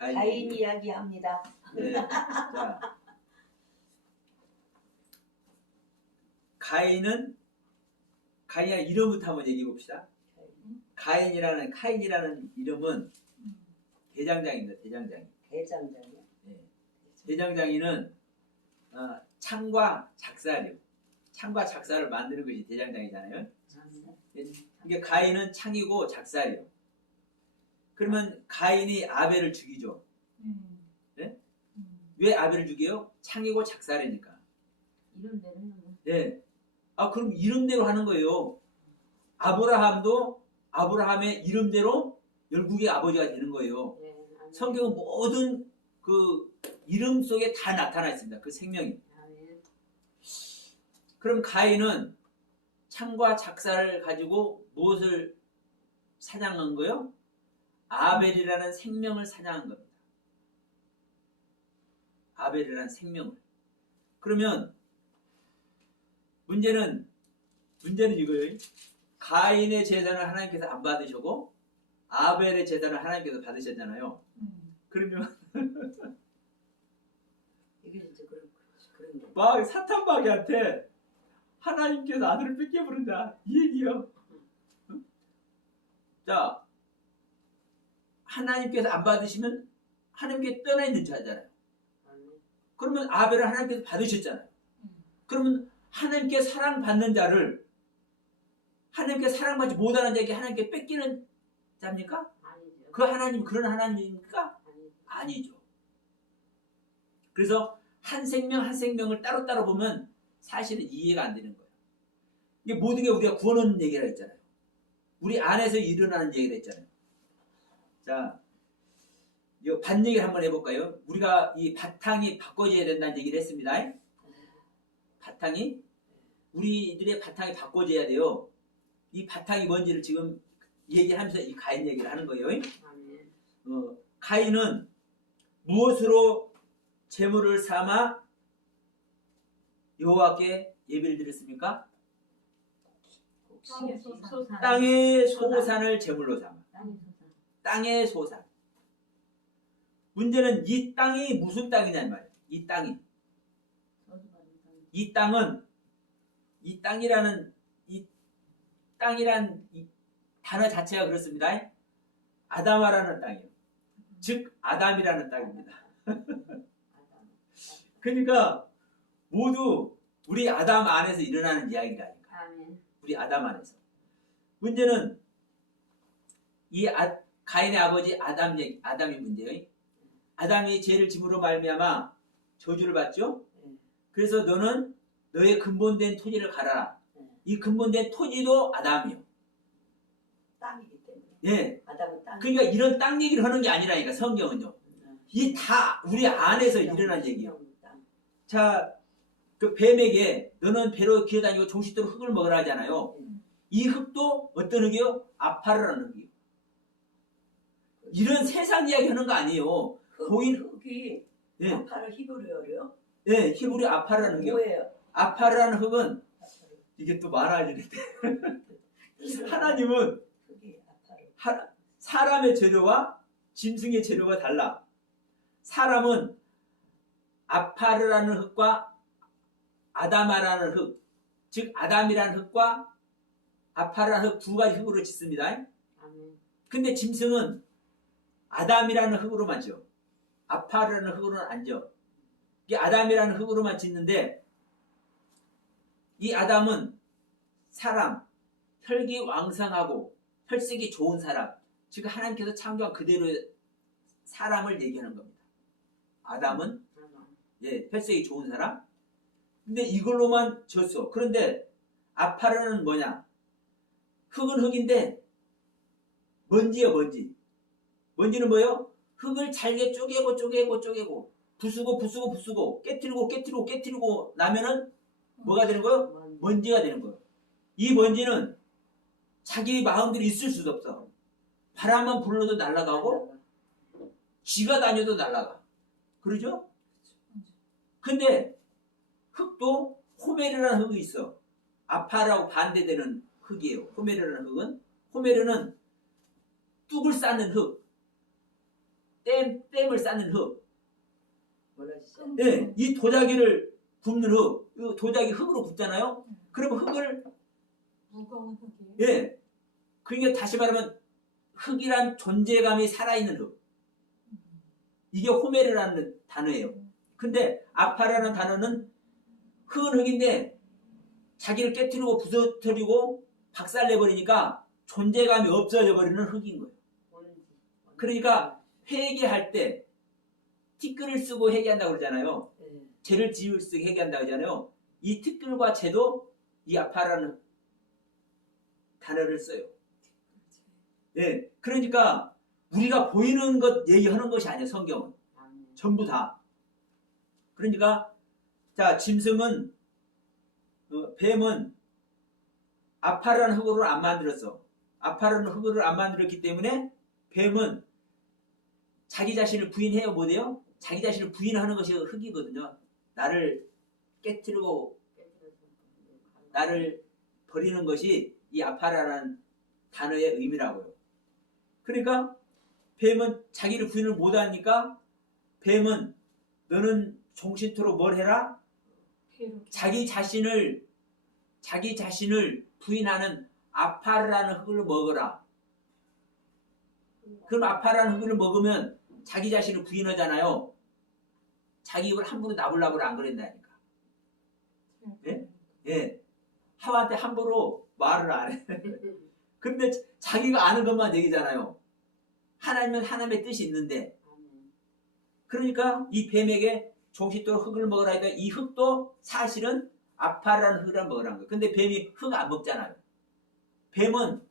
가인 이야기합니다. 네. 자, 가인의 이름부터 한번 얘기해 봅시다. 카인이라는 이름은 대장장입니다. 대장장이. 대장장이요. 네. 대장장이는 창과 작사요. 창과 작사를 만드는 것이 대장장이잖아요. 이게 가인은 창이고 작사예요. 그러면 가인이 아벨을 죽이죠. 네? 왜 아벨을 죽여요? 창이고 작사라니까. 이름대로 하는 거. 네. 그럼 이름대로 하는 거예요. 아브라함도 아브라함의 이름대로 열국의 아버지가 되는 거예요. 네, 성경은 모든 그 이름 속에 다 나타나 있습니다. 그 생명이. 아멘. 그럼 가인은 창과 작사를 가지고 무엇을 사냥한 거요? 아벨이라는 생명을 사냥한 겁니다. 아벨이라는 생명을. 그러면 문제는 이거예요. 가인의 제단을 하나님께서 안 받으시고 아벨의 제단을 하나님께서 받으셨잖아요. 그러면 이게 진짜 그런 거. 막 사탄마귀한테 하나님께서 아들을 뺏겨 부른다 이 얘기요. 자, 하나님께서 안 받으시면 하나님께 떠나 있는 자잖아요. 그러면 아벨을 하나님께서 받으셨잖아요. 그러면 하나님께 사랑받는 자를 하나님께 사랑받지 못하는 자에게 하나님께 뺏기는 자입니까? 아니죠. 그 하나님 그런 하나님입니까? 아니죠. 그래서 한 생명 한 생명을 따로따로 보면 사실은 이해가 안 되는 거예요. 이게 모든 게 우리가 구원하는 얘기라 했잖아요. 우리 안에서 일어나는 얘기를 했잖아요. 자, 이 밭 얘기를 한번 해볼까요? 우리가 이 바탕이 바꿔져야 된다는 얘기를 했습니다. 바탕이 우리들의 바탕이 바꿔져야 돼요. 이 바탕이 뭔지를 지금 얘기하면서 이 가인 얘기를 하는 거예요. 아멘. 가인은 무엇으로 제물을 삼아 여호와께 예배를 드렸습니까? 땅의 소산을 제물로 삼아. 땅의 소산. 문제는 이 땅이 무슨 땅이냐는 말이에요. 이 땅이. 이 땅은 이 땅이란 이 단어 자체가 그렇습니다. 아담아라는 땅이에요. 즉 아담이라는 땅입니다. 그러니까 모두 우리 아담 안에서 일어나는 이야기라니까. 아멘. 우리 아담 안에서. 문제는 이 가인의 아버지 아담이 문제예요. 아담이 죄를 짐으로 말미암아 저주를 받죠. 그래서 너는 너의 근본된 토지를 갈아라. 이 근본된 토지도 아담이요. 땅이기 때문에. 예. 아담은 땅. 그러니까 이런 땅 얘기를 하는 게 아니라니까 성경은요. 이 다 우리 안에서 일어난 얘기예요. 자, 그 뱀에게 너는 배로 기어다니고 조식대로 흙을 먹으라 하잖아요. 이 흙도 어떤 흙이요? 아파르라는 흙이요. 이런 세상 이야기 하는 거 아니에요. 흙이 예. 아파를 히브리어로요? 예, 히브리 아파르라는 흙이요. 뭐예요? 아파르라는 흙은 이게 또 많아지는데 하나님은 흙이 아파를. 사람의 재료와 짐승의 재료가 달라. 사람은 아파르라는 흙과 아다마라는 흙, 즉 아담이라는 흙과 아파르라는 흙 두 가지 흙으로 짓습니다. 아멘. 근데 짐승은 아담이라는 흙으로만 지어. 아파르라는 흙으로는 안 지어. 이게 아담이라는 흙으로만 짓는데 이 아담은 사람, 혈기왕성하고 혈색이 좋은 사람, 즉 하나님께서 창조한 그대로의 사람을 얘기하는 겁니다. 아담은 혈색이 좋은 사람. 근데 이걸로만 졌어. 그런데 아파르는 뭐냐? 흙은 흙인데 먼지야 먼지. 먼지는 뭐예요? 흙을 잘게 쪼개고 부수고 깨트리고 나면은 뭐가 되는 거예요? 먼지가 되는 거예요. 이 먼지는 자기 마음대로 있을 수도 없어. 바람만 불러도 날아가고 쥐가 다녀도 날아가. 그러죠? 근데 흙도 호메르라는 흙이 있어. 아파라고 반대되는 흙이에요. 호메르라는 흙은. 호메르는 뚝을 쌓는 흙. 댐을 쌓는 흙. 뭐라 하시죠? 예, 이 도자기를 굽는 흙. 이 도자기 흙으로 굽잖아요. 그러면 흙을 무거운 흙이. 예. 그러니까 다시 말하면 흙이란 존재감이 살아있는 흙. 이게 호메르라는 단어예요. 근데 아파라는 단어는 흙은 흙인데 자기를 깨트리고 부서뜨리고 박살내버리니까 존재감이 없어져 버리는 흙인 거예요. 뭔지. 그러니까 회개할 때 티끌을 쓰고 회개한다고 그러잖아요. 예. 죄를 지을 쓰고 회개한다고 하잖아요. 이 티끌과 죄도 이 아파라는 단어를 써요. 예, 그러니까 우리가 보이는 것 얘기하는 것이 아니에요. 성경은 아멘. 전부 다. 그러니까 자, 짐승은 뱀은 아파라는 흙으로 안 만들었어. 아파라는 흙으로 안 만들었기 때문에 뱀은 자기 자신을 부인해요. 못해요? 자기 자신을 부인하는 것이 흙이거든요. 나를 깨트리고 나를 버리는 것이 이 아파라는 단어의 의미라고요. 그러니까 뱀은 자기를 부인을 못하니까 뱀은 너는 종신토록 뭘 해라? 자기 자신을 부인하는 아파라는 흙을 먹어라. 그럼 아파라는 흙을 먹으면 자기 자신을 부인하잖아요. 자기 입을 함부로 나불나불 안 그런다니까. 예? 예. 하와한테 함부로 말을 안 해. 근데 자기가 아는 것만 얘기잖아요. 하나님은 하나님의 뜻이 있는데. 아멘. 그러니까 이 뱀에게 종식도록 흙을 먹으라 했더니 이 흙도 사실은 아파라는 흙을 먹으라는 거예요. 근데 뱀이 흙 안 먹잖아요. 뱀은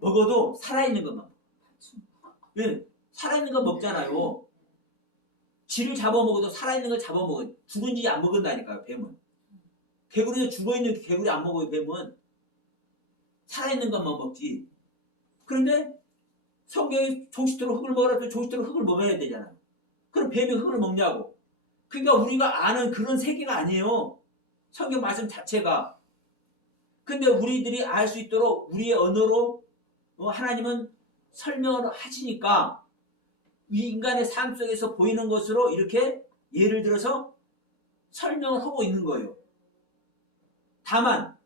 먹어도 살아있는 것만 먹어요. 예, 살아있는 거 먹잖아요. 쥐를 잡아먹어도 살아있는 걸 잡아먹어요. 죽은 쥐 안 먹는다니까요. 뱀은. 개구리도 죽어있는 개구리 안 먹어요. 뱀은. 살아있는 것만 먹지. 그런데 성경에 종식토록 흙을 먹으라 해도 종식토록 흙을 먹어야 되잖아요. 그럼 뱀이 흙을 먹냐고. 그러니까 우리가 아는 그런 세계가 아니에요. 성경 말씀 자체가. 근데 우리들이 알 수 있도록 우리의 언어로 하나님은 설명을 하시니까 이 인간의 삶 속에서 보이는 것으로 이렇게 예를 들어서 설명을 하고 있는 거예요. 다만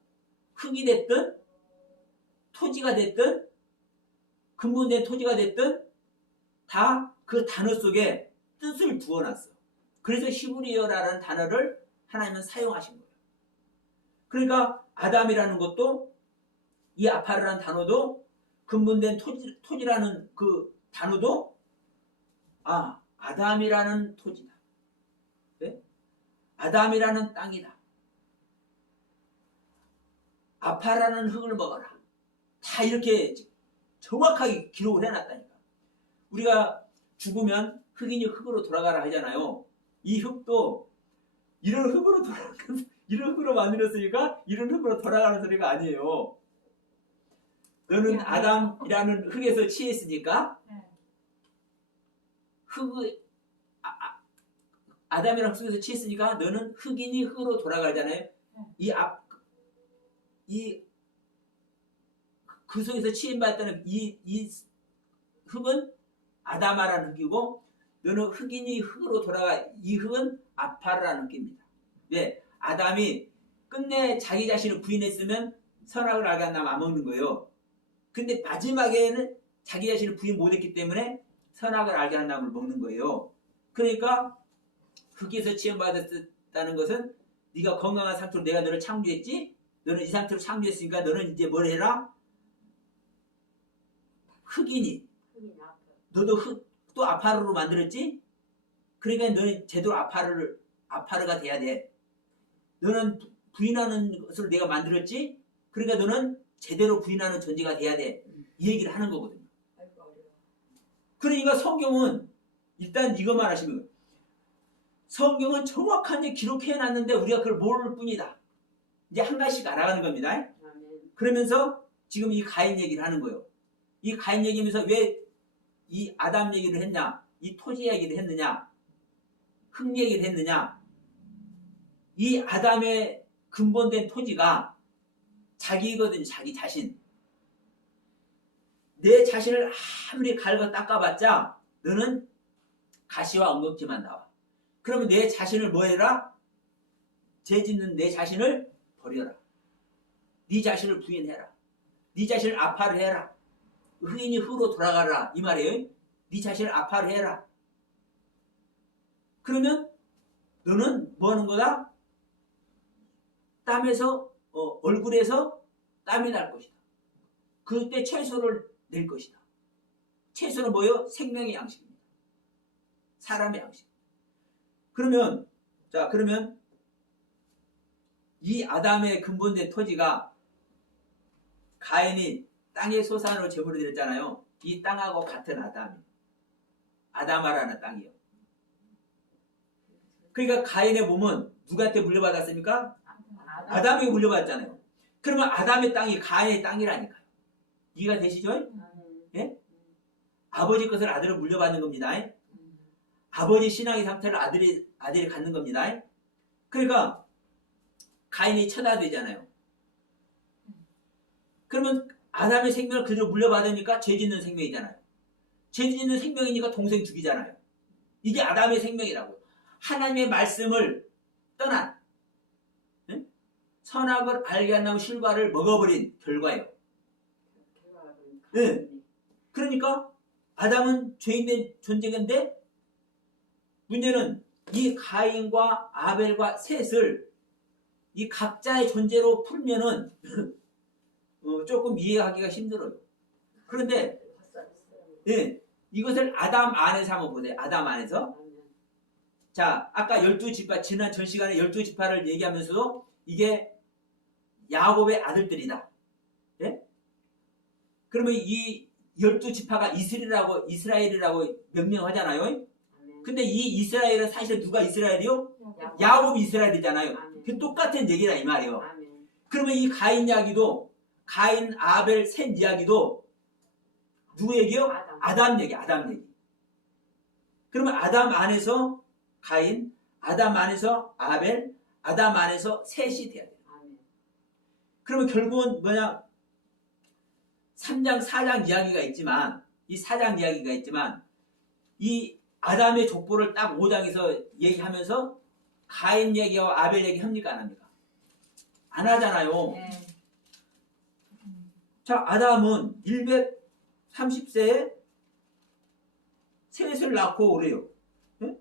흙이 됐든 토지가 됐든 근본된 토지가 됐든 다 그 단어 속에 뜻을 두어놨어. 그래서 히브리어라는 단어를 하나님은 사용하신 거예요. 그러니까 아담이라는 것도 이 아파르라는 단어도 근본된 토지라는 그 단어도 아담이라는 토지다. 네? 아담이라는 땅이다. 아파라는 흙을 먹어라. 다 이렇게 정확하게 기록을 해놨다니까. 우리가 죽으면 흙이니 흙으로 돌아가라 하잖아요. 이 흙도 이런 흙으로 만들었으니까 이런 흙으로 돌아가는 소리가 아니에요. 너는 아담이라는 흙에서 취했으니까 아담이라는 흙 속에서 취했으니까 너는 흙이니 흙으로 돌아가잖아요. 그 속에서 취임받았다는 이 흙은 아담아라는 흙이고 너는 흙이니 흙으로 돌아가. 이 흙은 아파라는 흙입니다. 왜? 아담이 끝내 자기 자신을 부인했으면 선악을 알게 한 다음 안 먹는 거예요. 근데 마지막에는 자기 자신을 부인 못했기 때문에 선악을 알게 한 다음을 먹는 거예요. 그러니까 흙에서 취임받았다는 것은 네가 건강한 상태로 내가 너를 창조했지? 너는 이 상태로 창조했으니까 너는 이제 뭘 해라? 흙이니. 너도 또 아파르로 만들었지? 그러니까 너는 제대로 아파르가 돼야 돼. 너는 부인하는 것을 내가 만들었지? 그러니까 너는 제대로 부인하는 존재가 돼야 돼. 이 얘기를 하는 거거든요. 아이고 어려워. 그러니까 성경은 일단 이것만 하시면 돼요. 성경은 정확하게 기록해놨는데 우리가 그걸 모를 뿐이다. 이제 한 가지씩 알아가는 겁니다. 아멘. 그러면서 지금 이 가인 얘기를 하는 거예요. 이 가인 얘기면서 왜 이 아담 얘기를 했냐? 이 토지 얘기를 했느냐? 흙 얘기를 했느냐? 이 아담의 근본된 토지가 자기거든요. 자기 자신. 내 자신을 아무리 갈고 닦아봤자 너는 가시와 엉겅퀴만 나와. 그러면 내 자신을 뭐 해라? 죄 짓는 내 자신을 버려라. 네 자신을 부인해라. 네 자신을 아파를 해라. 흑인이 흑으로 돌아가라 이 말이에요. 네 자신을 아파를 해라. 그러면 너는 뭐 하는 거다? 땀에서 얼굴에서 땀이 날 것이다. 그때 채소를 낼 것이다. 채소는 뭐예요? 생명의 양식입니다. 사람의 양식. 그러면 이 아담의 근본된 토지가 가인이 땅의 소산으로 제물을 드렸잖아요. 이 땅하고 같은 아담이. 아담아라는 땅이요. 그러니까 가인의 몸은 누구한테 물려받았습니까? 아담에게 물려받았잖아요. 그러면 아담의 땅이 가인의 땅이라니까요. 이해가 되시죠? 예? 아버지 것을 아들은 물려받는 겁니다. 아버지 신앙의 상태를 아들이 갖는 겁니다. 그러니까 가인이 천하되잖아요. 그러면 아담의 생명을 그대로 물려받으니까 죄 짓는 생명이잖아요. 죄 짓는 생명이니까 동생 죽이잖아요. 이게 아담의 생명이라고요. 하나님의 말씀을 떠난 선악을 알게 한다고 실과를 먹어버린 결과예요. 네. 그러니까 아담은 죄인된 존재인데 문제는 이 가인과 아벨과 셋을 이 각자의 존재로 풀면은 조금 이해하기가 힘들어요. 그런데 예, 이것을 아담 안에서 한번 보세요. 아담 안에서. 자, 아까 12지파, 지난 전 시간에 12지파를 얘기하면서도 이게 야곱의 아들들이다. 예? 그러면 이 12지파가 이스라엘이라고 명명하잖아요. 근데 이 이스라엘은 사실 누가 이스라엘이요? 야곱이 이스라엘이잖아요. 그 똑같은 얘기라 이 말이에요. 그러면 이 가인 이야기도 가인, 아벨, 셋 이야기도 누구 얘기요? 아담 얘기. 그러면 아담 안에서 가인, 아담 안에서 아벨, 아담 안에서 셋이 돼야 돼요. 그러면 결국은 뭐냐? 3장, 4장 이야기가 있지만 이 4장 이야기가 있지만 이 아담의 족보를 딱 5장에서 얘기하면서 가인 얘기와 아벨 얘기 합니까? 안 합니까? 안 하잖아요. 네. 자, 아담은 130세에 셋을 낳고 오래요. 네?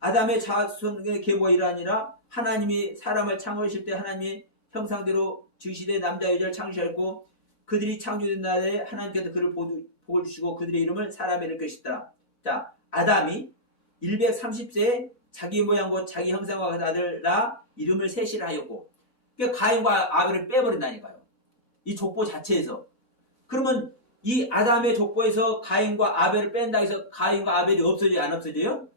아담의 자손의 계보가 이러하니라. 하나님이 사람을 창조하실 때 하나님이 형상대로 지으시되 남자 여자를 창조하셨고 그들이 창조된 날에 하나님께서 그를 복을 주시고 그들의 이름을 사람에 이를 것이다. 자, 아담이 130세에 자기 모양 곧 자기 형상과 같은 아들 낳아 이름을 셋이라 하였고, 그러니까 가인과 아벨을 빼버린다니까요. 이 족보 자체에서. 그러면 이 아담의 족보에서 가인과 아벨을 뺀다 해서 가인과 아벨이 없어져요? 안 없어져요?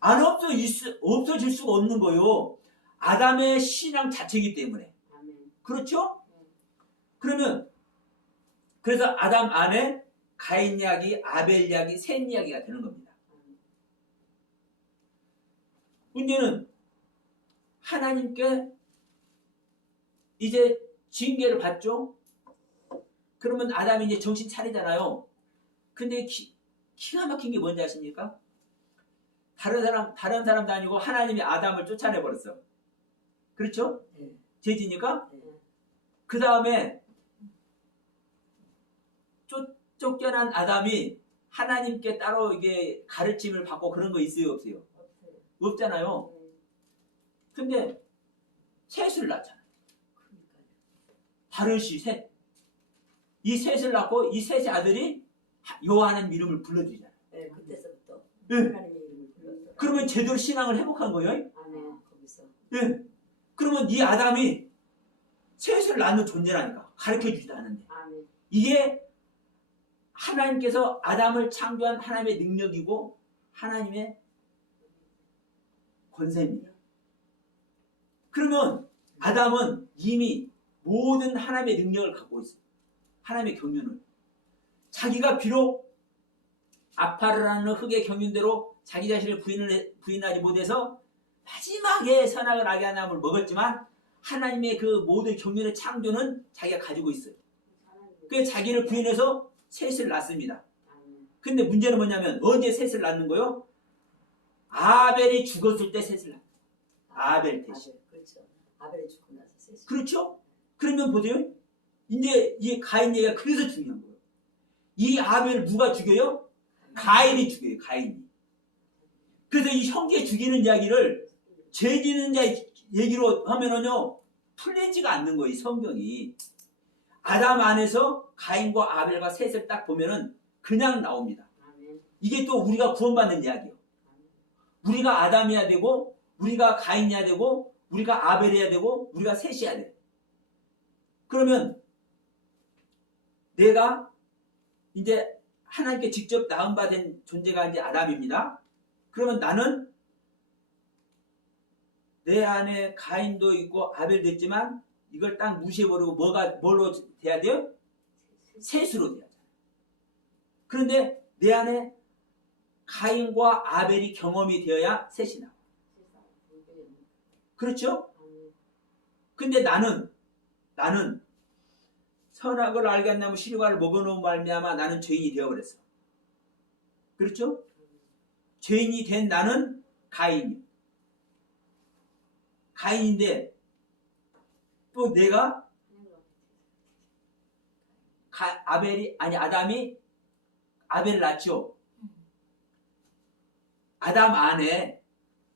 안 없어질 수가 없는 거예요. 아담의 신앙 자체이기 때문에. 그렇죠? 그러면 그래서 아담 안에 가인 이야기, 아벨 이야기, 셋 이야기가 되는 겁니다. 문제는 하나님께 이제 징계를 받죠. 그러면 아담이 이제 정신 차리잖아요. 근데 기가 막힌 게 뭔지 아십니까? 다른 사람도 아니고 하나님이 아담을 쫓아내 버렸어. 그렇죠? 네. 죄지니까. 네. 그 다음에 쫓겨난 아담이 하나님께 따로 이게 가르침을 받고 그런 거 있어요, 없어요? 없잖아요. 근데 셋을 낳잖아요. 다른 씨 셋. 이 셋을 낳고 이 셋의 아들이 여호와는 이름을 불러주잖아요. 네, 그때서부터 네. 하나님의 이름을 불렀어요. 그러면 제대로 신앙을 회복한 거예요. 거기서. 네. 그러면 이 아담이 셋을 낳는 존재라니까. 가르쳐주지도 않는데. 이게 하나님께서 아담을 창조한 하나님의 능력이고 하나님의 권세입니다. 그러면 아담은 이미 모든 하나님의 능력을 갖고 있어요. 하나님의 경륜을. 자기가 비록 아파르라는 흑의 경륜대로 자기 자신을 부인하지 못해서 마지막에 선악을 알게 한 나무를 먹었지만 하나님의 그 모든 경륜의 창조는 자기가 가지고 있어요. 그래서 자기를 부인해서 셋을 낳습니다. 근데 문제는 뭐냐면 언제 셋을 낳는 거요? 아벨이 죽었을 때 셋을 낳는 거예요. 아벨 대신. 그렇죠. 아벨이 죽고 나서 셋이. 그렇죠? 그러면 보세요. 이제 이 가인 얘기가 그래서 중요한 거예요. 이 아벨을 누가 죽여요? 가인이 죽여요. 가인이. 그래서 이 형제 죽이는 이야기를 죄 지는 자 얘기로 하면은요 풀리지가 않는 거예요. 성경이. 아담 안에서 가인과 아벨과 셋을 딱 보면은 그냥 나옵니다. 아멘. 이게 또 우리가 구원받는 이야기예요. 우리가 아담이어야 되고 우리가 가인이어야 되고 우리가 아벨이어야 되고 우리가 셋이어야 돼요. 그러면 내가 이제 하나님께 직접 낳음받은 존재가 이제 아담입니다. 그러면 나는 내 안에 가인도 있고 아벨도 있지만 이걸 딱 무시해버리고 뭘로 돼야 돼요? 셋으로 돼야 돼요. 그런데 내 안에 가인과 아벨이 경험이 되어야 셋이 나와요. 그렇죠? 근데 나는 선악을 알게 안 나면 실과를 먹어놓은 말미암아 나는 죄인이 되어버렸어. 그렇죠? 죄인이 된 나는 가인인데 또 내가 아담이 아벨을 낳죠. 아담 안에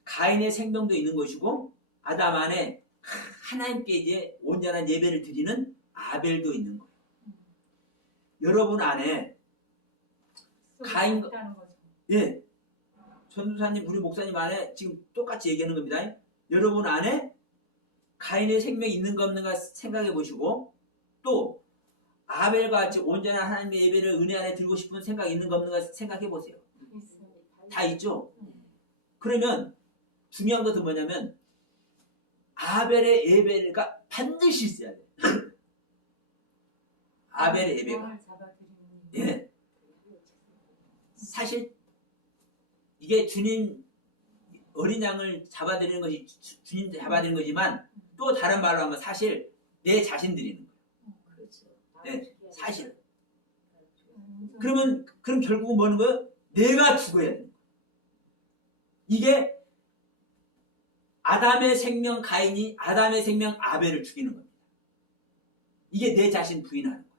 가인의 생명도 있는 것이고 아담 안에 하나님께 이제 온전한 예배를 드리는 아벨도 있는 거예요. 여러분 안에 가인 있다는 거죠. 예, 전도사님 우리 목사님 안에 지금 똑같이 얘기하는 겁니다. 여러분 안에 가인의 생명이 있는가 없는가 생각해 보시고 또 아벨과 같이 온전한 하나님의 예배를 은혜 안에 드리고 싶은 생각이 있는가 없는가 생각해 보세요. 다 있죠? 그러면 중요한 것은 뭐냐면 아벨의 예배가 반드시 있어야 돼요. 아벨의 예배가. 예. 사실 이게 주님 어린 양을 잡아드리는 것이 주님 잡아드리는 거지만 또 다른 말로 하면 사실 내 자신 드리는 거예요. 그렇죠. 네, 사실. 그럼 결국은 뭐는 거예요? 내가 죽어야 되는 거예요. 이게 아담의 생명 가인이 아담의 생명 아벨을 죽이는 겁니다. 이게 내 자신 부인하는 거예요.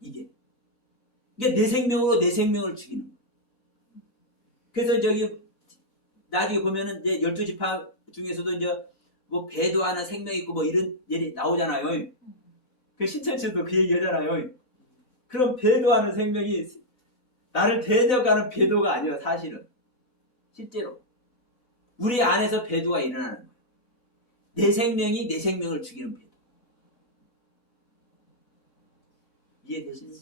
이게 내 생명으로 내 생명을 죽이는 거예요. 그래서 저기 나중에 보면은 이제 12지파 중에서도 이제 뭐 배도하는 생명이 있고 뭐 이런 얘기 나오잖아요. 그 신천지도 그 얘기 하잖아요. 그럼 배도하는 생명이 나를 대적하는 배도가 아니에요. 사실은 실제로 우리 안에서 배도가 일어나는 거예요. 내 생명이 내 생명을 죽이는 배도. 이해되시나요?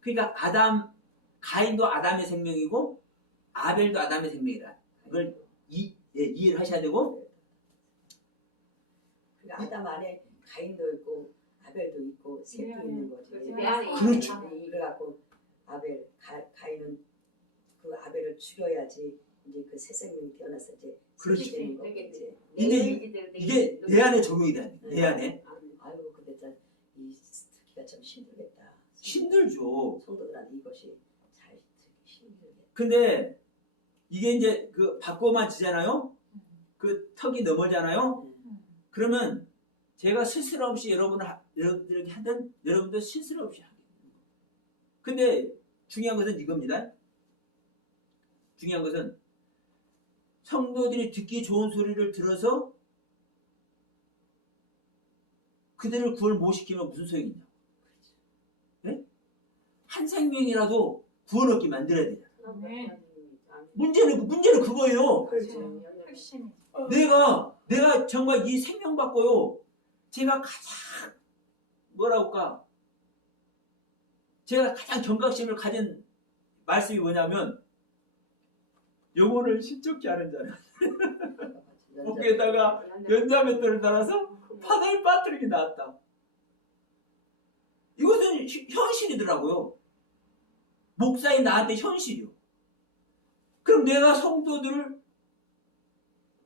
그러니까 가인도 아담의 생명이고 아벨도 아담의 생명이다. 그걸 이해를 하셔야 되고. 그러니까 아담 안에 가인도 있고 아벨도 있고 셋도 있는 거지. 그렇죠. 이걸 갖고 가인은 그 아벨을 죽여야지 이제 그 새 생명이 태어나서 이제 그렇죠. 셋이 되는 거겠지. 이게 내 안에 적용이 돼. 내 안에. 아이고 근데 이 듣기가 참 힘들겠다. 힘들죠. 성도들한테 이것이 잘 듣기 힘들겠다. 근데 이게 이제 그 바꿔만 지잖아요. 그 턱이 넘어잖아요. 그러면 제가 스스럼 없이 여러분들에게 하든 여러분도 스스럼 없이 하게. 근데 중요한 것은 이겁니다. 중요한 것은 성도들이 듣기 좋은 소리를 들어서 그들을 구원 못 시키면 무슨 소용이 있냐. 네? 한 생명이라도 구원 얻게 만들어야 되잖아. 네. 문제는 그거예요. 그렇죠. 핵심. 내가 정말 이 생명 받고요. 제가 가장 제가 가장 경각심을 가진 말씀이 뭐냐면 영혼을 신속히 하는 자는 어깨에다가 연자맷돌을 달아서 바다에 빠뜨리기 나았다. 이것은 현실이더라고요. 목사인 나한테 현실이요. 그럼 내가 성도들을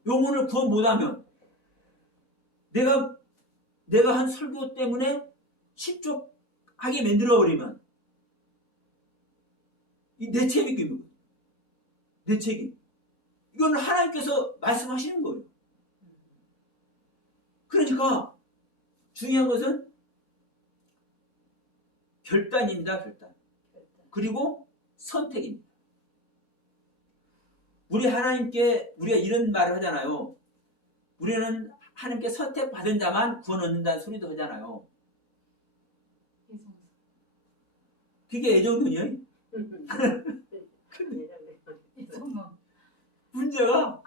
영혼을 구원 못하면 내가 한 설교 때문에 실족하게 만들어버리면 이 내 책임이거든. 내 책임. 이건 하나님께서 말씀하시는 거예요. 그러니까 중요한 것은 결단입니다. 결단. 그리고 선택입니다. 우리 하나님께 우리가 이런 말을 하잖아요. 우리는 하나님께 선택받은 자만 구원 얻는다는 소리도 하잖아요. 예성. 그게 애정론이에요. 예성론. 문제가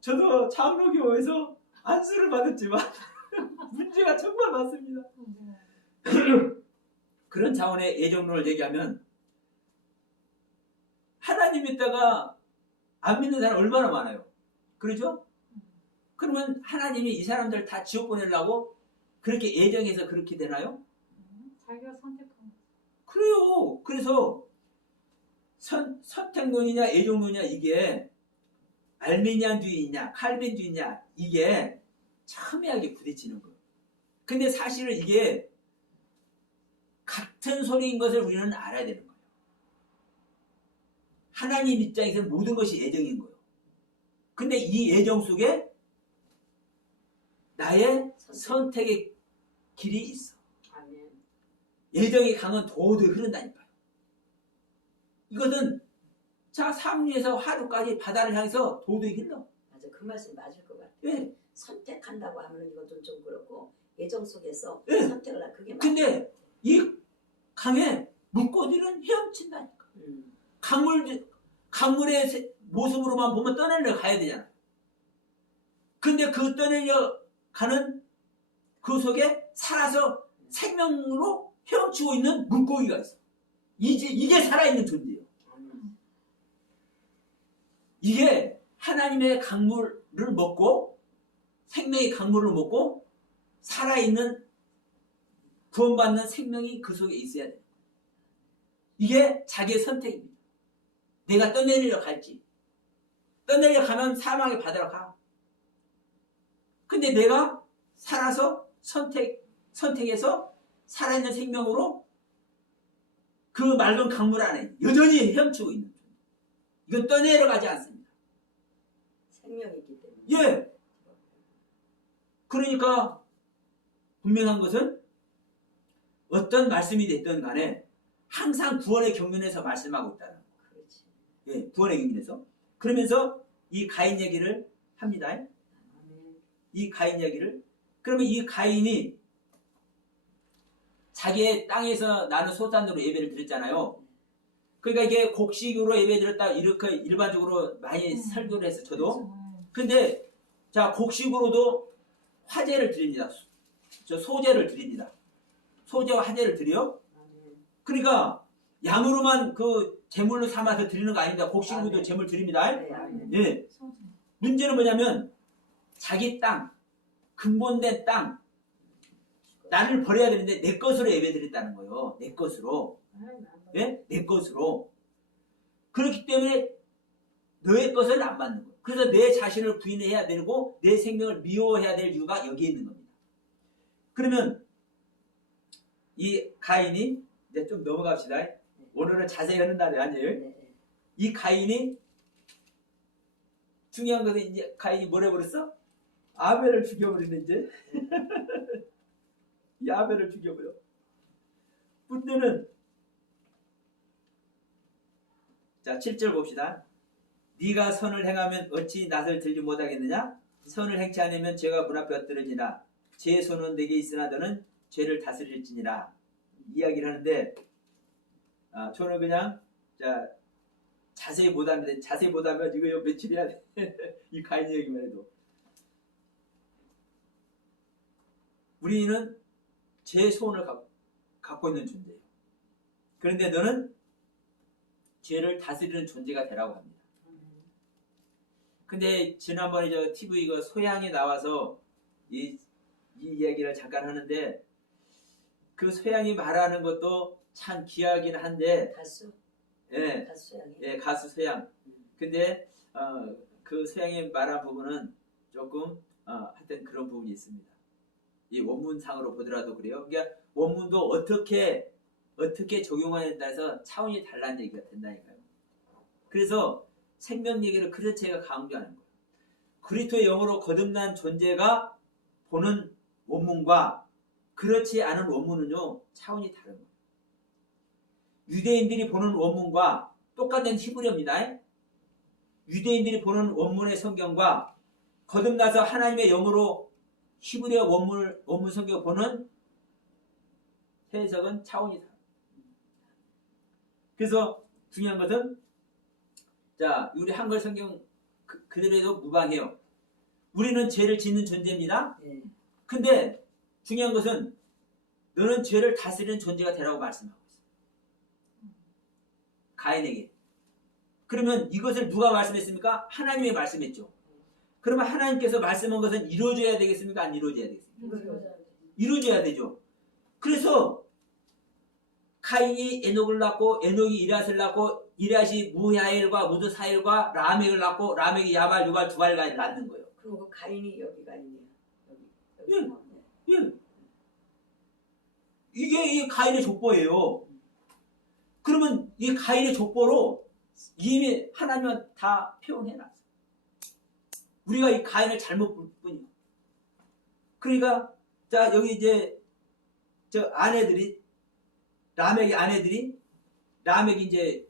저도 장로교에서 안수를 받았지만 문제가 정말 많습니다. 그런 차원의 애정론을 얘기하면 하나님 믿다가 안 믿는 사람 얼마나 많아요. 그러죠? 그러면 하나님이 이 사람들 다 지옥 보내려고 그렇게 애정해서 그렇게 되나요? 자기가 선택한 거. 그래요. 그래서 선택론이냐 애정론이냐 이게 알미니안주의냐 칼빈주의냐 이게 첨예하게 부딪히는 거예요. 근데 사실은 이게 같은 소리인 것을 우리는 알아야 되는 거예요. 하나님 입장에서는 모든 것이 애정인 거예요. 근데 이 애정 속에 나의 선택의 길이 있어. 아멘. 애정이 강은 도저히 흐른다니까요. 이것은 자 삼리에서 하루까지 바다를 향해서 도저히 흘러. 맞아, 그 말씀 맞을 것 같아. 예. 선택한다고 하면 이것도 좀 그렇고 애정 속에서 예. 선택을 하 그게 맞. 근데 이 강에 물고기는 헤엄친다니까. 강물의 모습으로만 보면 떠내려 가야 되잖아. 근데 그 떠내려 가는 그 속에 살아서 생명으로 헤엄치고 있는 물고기가 있어. 이게 살아있는 존재예요. 이게 하나님의 강물을 먹고 생명의 강물을 먹고 살아있는 구원받는 생명이 그 속에 있어야 돼요. 이게 자기의 선택입니다. 내가 떠내려 갈지. 떠내려 가면 사망의 바다로 가. 근데 내가 살아서 선택해서 살아있는 생명으로 그 맑은 강물 안에 여전히 헤엄치고 있는 존재. 이건 떠내려가지 않습니다. 생명이 있기 때문에. 예. 그러니까 분명한 것은 어떤 말씀이 됐든 간에 항상 구원의 경륜에서 말씀하고 있다는 거예요. 그렇지. 예, 구원의 경륜에서. 그러면서 이 가인 얘기를 합니다. 아멘. 이 가인 얘기를. 그러면 이 가인이 자기의 땅에서 나는 소산으로 예배를 드렸잖아요. 그러니까 이게 곡식으로 예배 드렸다 이렇게 일반적으로 많이 설교를 했어 저도. 근데 자 곡식으로도 화제를 드립니다. 저 소제를 드립니다. 소제와 화제를 드려. 아멘. 그러니까 양으로만 그 제물로 삼아서 드리는 거 아닙니다. 곡식으로도 아멘. 제물 드립니다. 네, 아멘. 예. 문제는 뭐냐면 자기 땅, 근본된 땅, 나를 버려야 되는데 내 것으로 예배드렸다는 거예요. 내 것으로. 예? 내 것으로. 그렇기 때문에 너의 것을 안 받는 거예요. 그래서 내 자신을 부인해야 되고 내 생명을 미워해야 될 이유가 여기에 있는 겁니다. 그러면 이 가인이 이제 좀 넘어갑시다. 오늘은 자세히 하는 날이 아니에요. 네. 이 가인이 중요한 것은 이제 가인이 뭘 해버렸어? 아벨을 죽여버리는 이제 이 아벨을 죽여버려. 문제는 자 7절 봅시다. 네가 선을 행하면 어찌 낯을 들지 못하겠느냐? 선을 행치 않으면 죄가 문 앞에 엎드러지나 제 손은 내게 있으나 너는 죄를 다스릴지니라. 이야기를 하는데 저는 그냥 자 자세히 못하는데 자세히 못하면 이거 며칠 해야 돼. 이 가인 얘기만 해도 우리는 제 소원을 갖고 있는 존재예요. 그런데 너는 죄를 다스리는 존재가 되라고 합니다. 근데 지난번에 저 TV 그 소양에 나와서 이 이야기를 잠깐 하는데 그 소양이 말하는 것도 참 귀하긴 한데 가수. 예, 가수양이. 예, 가수 소양. 근데 그 소양이 말한 부분은 조금 하여튼 그런 부분이 있습니다. 이 원문상으로 보더라도 그래요. 그러니까 원문도 어떻게 어떻게 적용하냐에 따라서 차원이 달라는 얘기가 된다니까요. 그래서 생명 얘기를 그래서 제가 강조하는 거예요. 그리스도의 영으로 거듭난 존재가 보는 원문과 그렇지 않은 원문은요 차원이 다른 거예요. 유대인들이 보는 원문과 똑같은 히브리어입니다. 유대인들이 보는 원문의 성경과 거듭나서 하나님의 영으로 히브리어 원문 성경 보는 해석은 차원이 다르다. 그래서 중요한 것은 자 우리 한글 성경 그대로도 무방해요. 우리는 죄를 짓는 존재입니다. 예. 근데 중요한 것은 너는 죄를 다스리는 존재가 되라고 말씀하고 있어요. 가인에게. 그러면 이것을 누가 말씀했습니까? 하나님이 말씀했죠. 그러면 하나님께서 말씀한 것은 이루어져야 되겠습니까? 안 이루어져야 되겠습니까? 이루어져야 되죠. 그래서 카인이 에녹을 낳고 에녹이 이랏을 낳고 이랏이 무야엘과 무드사엘과 라멕을 낳고 라멕이 야발, 유발, 두발을 낳는 거예요. 그리고 가인이 여기가 있네요. 여기 예. 나오네. 예. 이게 이 가인의 족보예요. 그러면 이 가인의 족보로 이미 하나님은 다 표현해놨어요. 우리가 이 가인을 잘못 볼 뿐이에요. 그러니까 자 여기 이제 저 아내들이 라멕의 아내들이 라멕이 이제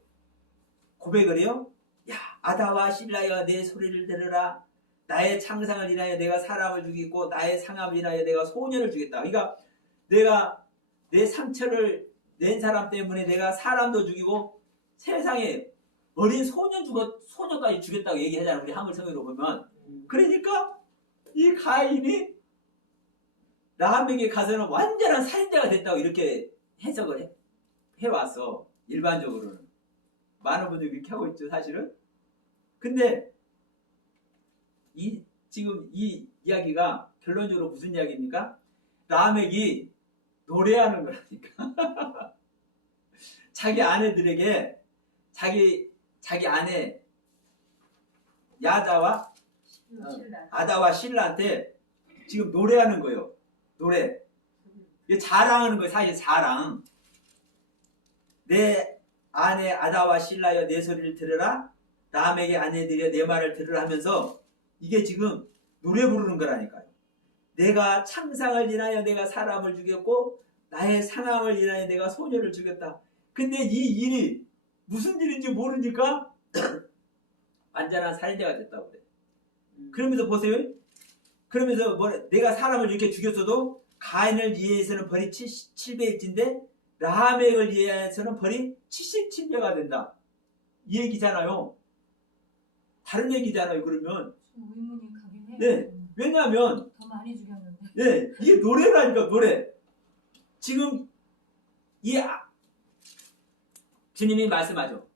고백을 해요. 야 아다와 실라야 내 소리를 들으라. 나의 창상을 인하여 내가 사람을 죽이고 나의 상함을 인하여 내가 소년을 주겠다. 그러니까 내가 내 상처를 낸 사람 때문에 내가 사람도 죽이고 세상에 어린 소년까지 죽였다고 얘기하잖아요. 우리 한글 성경으로 보면. 그러니까 이 가인이 라멕에 가서는 완전한 살인자가 됐다고 이렇게 해석을 해왔어. 일반적으로는. 많은 분들이 그렇게 하고 있죠, 사실은. 근데 지금 이 이야기가 결론적으로 무슨 이야기입니까? 라멕이 노래하는 거라니까. 자기 아내들에게 자기 아내 아다와 실라한테 지금 노래하는 거예요. 노래. 이게 자랑하는 거예요. 사실 자랑. 내 아내 아다와 실라여 내 소리를 들으라. 라멕의 아내들이여 내 말을 들으라 하면서 이게 지금 노래 부르는 거라니까요. 내가 창상을 인하여 내가 사람을 죽였고 나의 상함을 인하여 내가 소녀를 죽였다. 근데 이 일이 무슨 일인지 모르니까 완전한 살인자가 됐다고 그래. 그러면서 보세요. 그러면서 내가 사람을 이렇게 죽였어도 가인을 위해서는 벌이 700일인데 라멕을 위해서는 벌이 77배가 된다. 이 얘기잖아요. 다른 얘기잖아요. 그러면 의문이 가긴 해요. 네. 왜냐하면 더 많이 죽였는데. 네, 이게 노래라니까 노래. 지금 주님이 말씀하죠.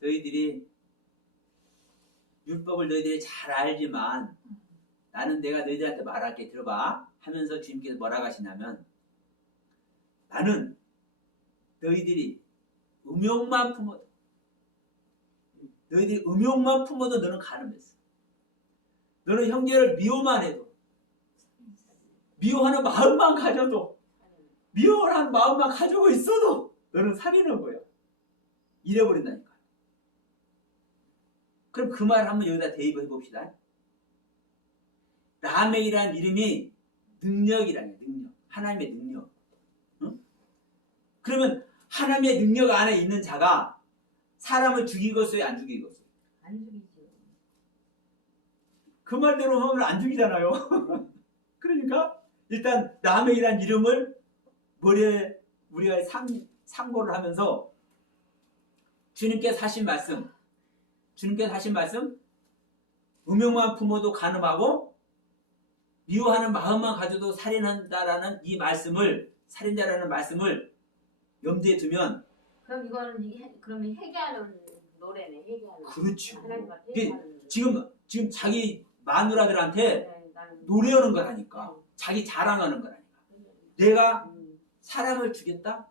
너희들이 율법을 너희들이 잘 알지만 나는 내가 너희들한테 말할게 들어봐 하면서 주님께서 뭐라고 하시냐면 나는 너희들이 음욕만 품어도 너는 가늠했어. 너는 형제를 미워만 해도 미워하는 마음만 가져도 미워하는 마음만 가지고 있어도 너는 살인한 거야. 이래버린다니까. 그럼 그 말을 한번 여기다 대입해 봅시다. 라멕이라는 이름이 능력이라는 능력. 하나님의 능력. 응? 그러면 하나님의 능력 안에 있는 자가 사람을 죽이겠어요? 안 죽이겠어요? 안 죽이죠. 그 말대로 하면 안 죽이잖아요. 그러니까 일단 라멕이라는 이름을 머리에 우리가 상고를 하면서 주님께서 하신 말씀 음욕만 품어도 간음하고 미워하는 마음만 가져도 살인한다라는 이 말씀을 살인자라는 말씀을 염두에 두면 그럼 이거는 그러면 회개하는 노래네. 회개하는. 그렇죠. 하나님 앞에 이게 회개하는. 지금 자기 마누라들한테 네, 나는 노래하는 거라니까. 자기 자랑하는 거라니까. 내가 사람을 죽였다?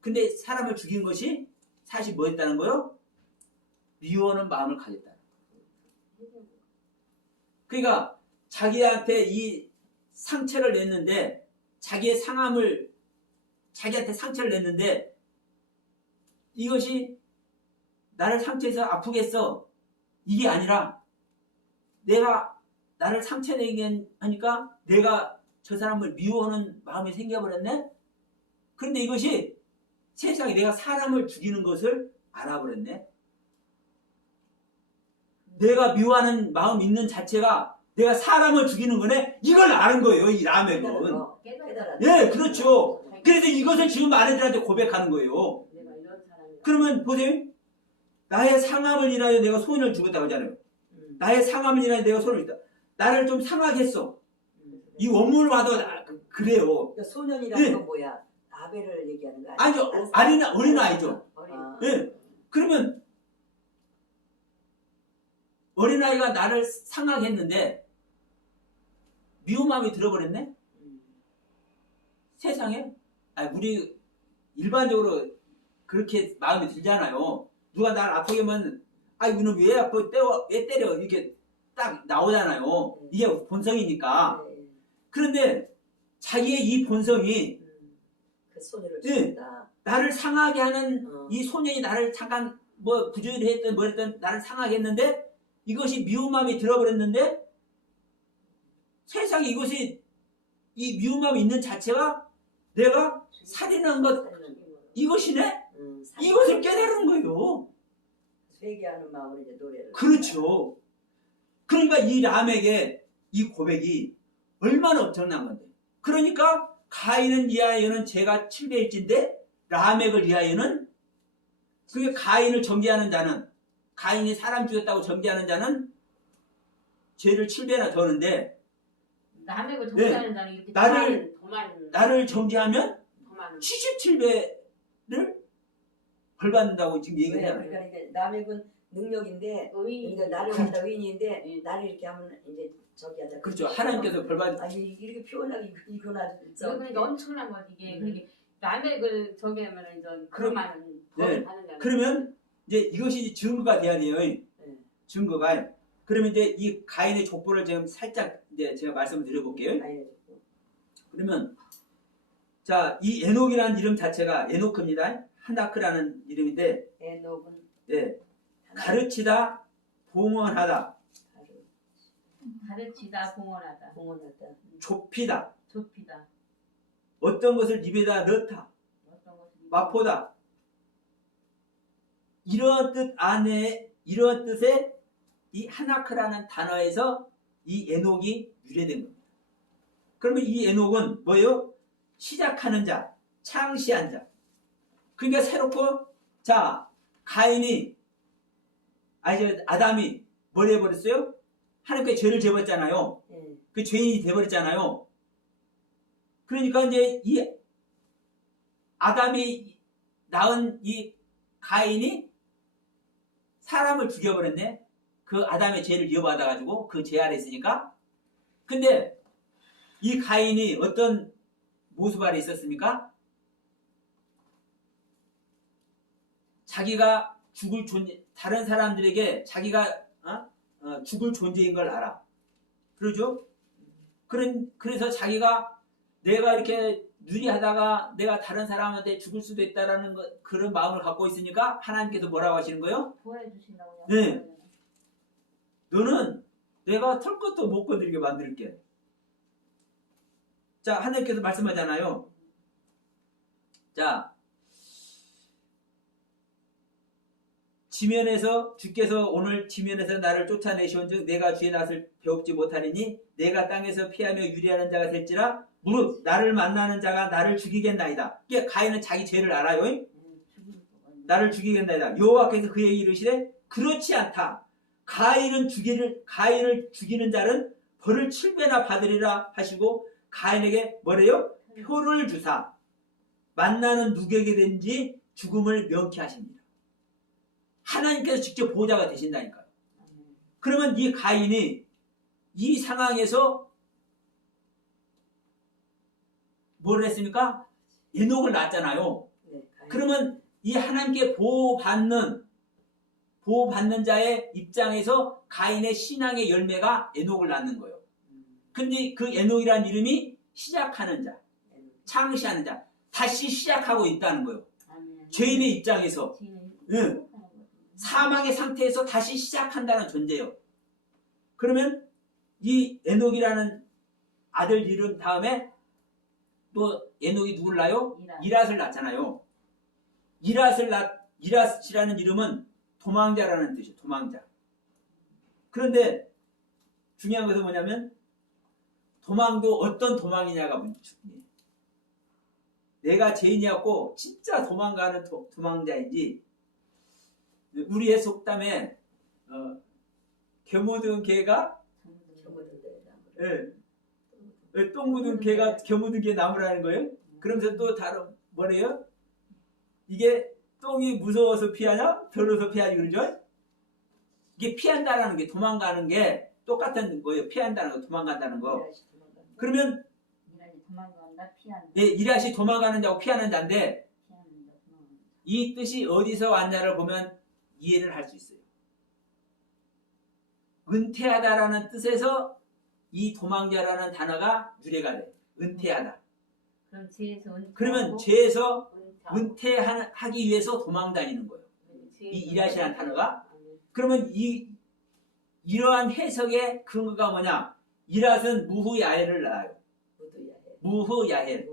근데 사람을 죽인 것이 사실 뭐였다는 거요? 미워하는 마음을 가졌다는 거예요. 그러니까 자기한테 이 상처를 냈는데 자기의 상함을 자기한테 상처를 냈는데 이것이 나를 상처해서 아프게 했어. 이게 아니라 내가 나를 상처내게 하니까 내가 저 사람을 미워하는 마음이 생겨버렸네. 그런데 이것이 세상에 내가 사람을 죽이는 것을 알아버렸네. 내가 미워하는 마음 있는 자체가 내가 사람을 죽이는 거네. 이걸 아는 거예요. 이 라멕은. 깨달아. 예, 그렇죠. 그래서 이것을 지금 아내들한테 고백하는 거예요. 내가 이런 사람이다. 그러면 보세요. 나의 상함을 인하여 내가 소원을 죽었다고 하잖아요. 나의 상함을 인하여 내가 소원을 죽었다. 나를 좀 상하게 했어. 이 원문을 봐도 그래요. 그러니까 소년이라는 네. 건 뭐야? 아벨을 얘기하는 거 아니죠. 어린아이죠. 아, 예. 그러면 어린아이가 나를 상하게 했는데 미운 마음이 들어버렸네? 세상에? 우리 일반적으로 그렇게 마음이 들잖아요. 누가 나를 아프게 하면 이거는 왜 아파? 왜 때려? 이렇게 딱 나오잖아요. 이게 본성이니까. 네. 그런데 자기의 이 본성이 그 소녀를 네. 죽인다. 나를 상하게 하는 어. 이 소년이 나를 잠깐 부조리 했든 뭐 했든 나를 상하게 했는데 이것이 미운 마음이 들어버렸는데 세상에 이것이 이 미운 마음이 있는 자체가 내가 살인한 것 이것이네? 이것을 깨달은 거예요. 회개하는 마음으로 이제 노래를. 그렇죠. 그러니까 이 라멕의 이 고백이 얼마나 엄청난 건데. 그러니까 가인은 위하여는 죄가 7배일진데 라멕을 위하여는 그게 가인을 정죄하는 자는 가인이 사람 죽였다고 정죄하는 자는 죄를 7배나 더는데 남에게 정죄하는 자는 이렇게 나를 정죄하면 도만 77배를 벌받는다고 지금 얘기를 왜? 하잖아요. 그러니까 남에건 능력인데, 의인. 그러니까 나를 그렇죠. 갖다 의인인데 나를 이렇게 하면 이제 저기 하자. 그렇죠. 하나님께서 벌받 이렇게 표현하기 이거나 그러니까 엄청난 거지 이게. 그러니까 남에게 정죄하면 이제 그럼- 그러면은 네. 하는 자는. 그러면 이제 이것이 증거가 돼야 돼요. 증거가. 그러면 이제 이 가인의 족보를 지금 살짝 이제 제가 말씀을 드려볼게요. 그러면 자, 이 에녹이라는 이름 자체가 에노크입니다. 하나크라는 이름인데, 에녹은 네, 가르치다, 봉헌하다, 가르치다 봉헌하다. 봉헌하다. 좁히다, 좁히다. 어떤 것을 입에다 넣다, 어떤 것을 맛보다. 이런 뜻 안에 이런 뜻의 이 하나크라는 단어에서 이 에녹이 유래된 겁니다. 그러면 이 에녹은 뭐예요? 시작하는 자, 창시한 자. 그러니까 새롭고 자 가인이 아담이 뭘 해버렸어요? 하나님께 죄를 지어버렸잖아요. 그 죄인이 돼버렸잖아요. 그러니까 이제 이 아담이 낳은 이 가인이 사람을 죽여버렸네. 그 아담의 죄를 이어받아가지고 그 죄 아래 있으니까. 근데 이 가인이 어떤 모습 아래 있었습니까? 자기가 죽을 존재, 다른 사람들에게 자기가 죽을 존재인 걸 알아. 그러죠? 그래서 자기가 내가 이렇게 누리하다가 내가 다른 사람한테 죽을 수도 있다라는 그런 마음을 갖고 있으니까 하나님께서 뭐라고 하시는 거예요? 구해 주신다고. 네. 너는 내가 털 것도 못 건드리게 만들게. 자, 하나님께서 말씀하잖아요. 자, 지면에서 주께서 오늘 지면에서 나를 쫓아내시온즉 내가 주의 낯을 배웁지 못하리니 내가 땅에서 피하며 유리하는 자가 될지라 무릇 나를 만나는 자가 나를 죽이겠나이다. 이게 가인은 자기 죄를 알아요. 나를 죽이겠나이다. 여호와께서 그에게 이르시되 그렇지 않다. 가인을 죽이는 자는 벌을 7배나 받으리라 하시고 가인에게 뭐래요? 표를 주사 만나는 누구에게든지 죽음을 명케 하십니다. 하나님께서 직접 보호자가 되신다니까요. 그러면 이 가인이 이 상황에서 뭘 했습니까? 에녹을 낳았잖아요. 그러면 이 하나님께 보호받는 자의 입장에서 가인의 신앙의 열매가 에녹을 낳는 거예요. 근데 그 에녹이라는 이름이 시작하는 자, 창시하는 자. 다시 시작하고 있다는 거예요. 아멘. 죄인의 입장에서 죄인은 응. 행복하는 거지. 사망의 상태에서 다시 시작한다는 존재예요. 그러면 이 에녹이라는 아들 이름 다음에 또 에녹이 누굴 낳아요? 이랏을 낳잖아요. 이랏이라는 이름은 도망자라는 뜻이에요. 도망자. 그런데 중요한 것은 뭐냐면 도망도 어떤 도망이냐가 문제예요. 내가 죄인이었고 진짜 도망가는 도망자인지 우리의 속담에 겨묻은 개가 똥 묻은 개가 겨묻은 개 나무라는 거예요. 그러면서 또 다른 뭐래요? 이게 똥이 무서워서 피하냐? 더러워서 피하지 그러죠? 이게 피한다라는 게 도망가는 게 똑같은 거예요. 피한다는 거, 도망간다는 거. 그러면 도망간다, 피한다. 예, 이랏이 도망가는 자고 피하는 자인데 피하는 자, 도망간다. 이 뜻이 어디서 왔냐를 보면 이해를 할 수 있어요. 은퇴하다라는 뜻에서 이 도망자라는 단어가 유래가 돼요. 은퇴하다. 그럼 죄에서 그러면 죄에서 은퇴하기 위해서 도망 다니는 거예요. 이 이랏이라는 단어가. 그러면 이러한 해석의 근거가 뭐냐? 이랏은 무후야엘을 낳아요. 무후야엘.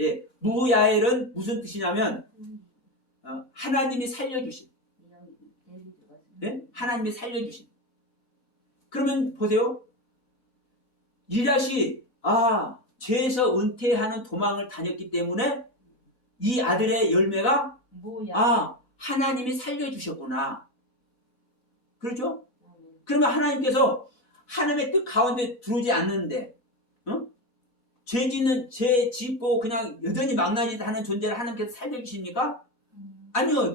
예, 무후야엘은 무슨 뜻이냐면 하나님이 살려주신. 네? 하나님이 살려주신. 그러면 보세요. 이랏이 죄에서 은퇴하는 도망을 다녔기 때문에 이 아들의 열매가 하나님이 살려주셨구나. 그렇죠? 그러면 하나님께서 하나님의 뜻 가운데 들어오지 않는데 죄 짓고 그냥 여전히 망나니 하는 존재를 하나님께서 살려주십니까? 아니요.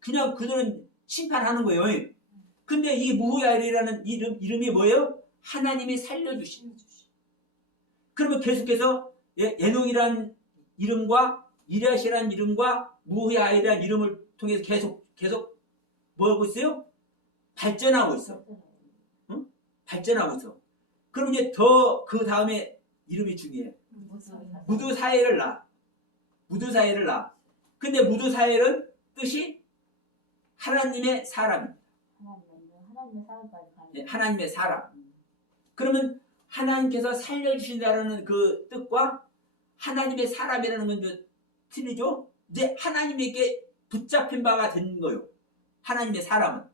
그냥 그들은 심판하는 거예요. 근데 이 무후야엘이라는 이름이 뭐예요? 하나님이 살려주신. 그러면 계속해서 에녹이라는 이름과 이랏이라는 이름과 무후야엘이라는 이름을 통해서 계속 뭐 하고 있어요? 발전하고 있어. 응? 발전하고 있어. 그럼 이제 더 그 다음에 이름이 중요해. 무두사엘을 낳아. 무두사엘을 낳아. 근데 무두사엘은 뜻이 하나님의 사람입니다. 하나님의 사람까지 가는 네, 하나님의 사람. 그러면 하나님께서 살려주신다는 그 뜻과 하나님의 사람이라는 건 좀 틀리죠? 이제 하나님에게 붙잡힌 바가 된 거예요. 하나님의 사람은.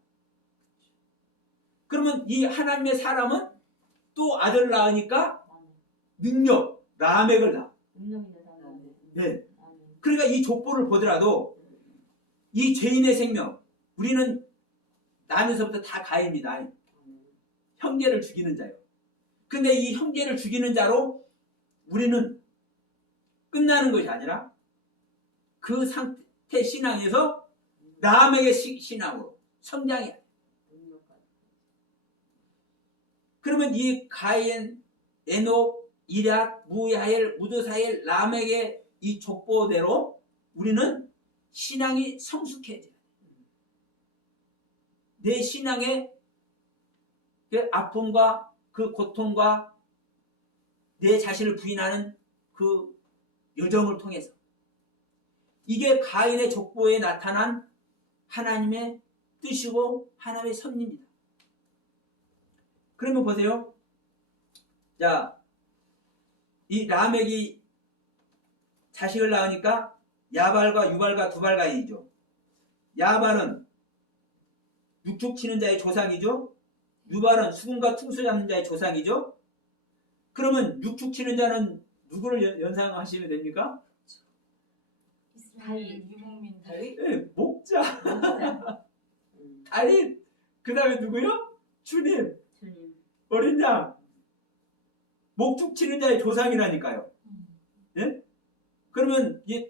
그러면 이 하나님의 사람은 또 아들을 낳으니까 능력, 라멕을 낳아. 능력 있는 사람. 네. 그러니까 이 족보를 보더라도 이 죄인의 생명, 우리는 나면서부터 다 가해입니다. 형제를 죽이는 자요. 근데 이 형제를 죽이는 자로 우리는 끝나는 것이 아니라 그 상태 신앙에서 라멕의 신앙으로 성장해야 돼. 그러면 이 가인, 에녹, 이랏, 무야엘, 무두사엘, 라멕의 이 족보대로 우리는 신앙이 성숙해져야 돼. 내 신앙의 그 아픔과 그 고통과 내 자신을 부인하는 그 여정을 통해서 이게 가인의 족보에 나타난 하나님의 뜻이고 하나님의 섭리입니다. 그러면 보세요. 자, 이 라멕이 자식을 낳으니까 야발과 유발과 두발가인이죠. 야발은 육축 치는 자의 조상이죠. 유발은 수금과 퉁소 잡는 자의 조상이죠. 그러면 육축 치는 자는 누구를 연상하시면 됩니까? 다윗. 유목민 다윗? 네, 목자. 다윗. 그 다음에 누구요? 주님. 어린 양. 목축 치는 자의 조상이라니까요. 예? 그러면 이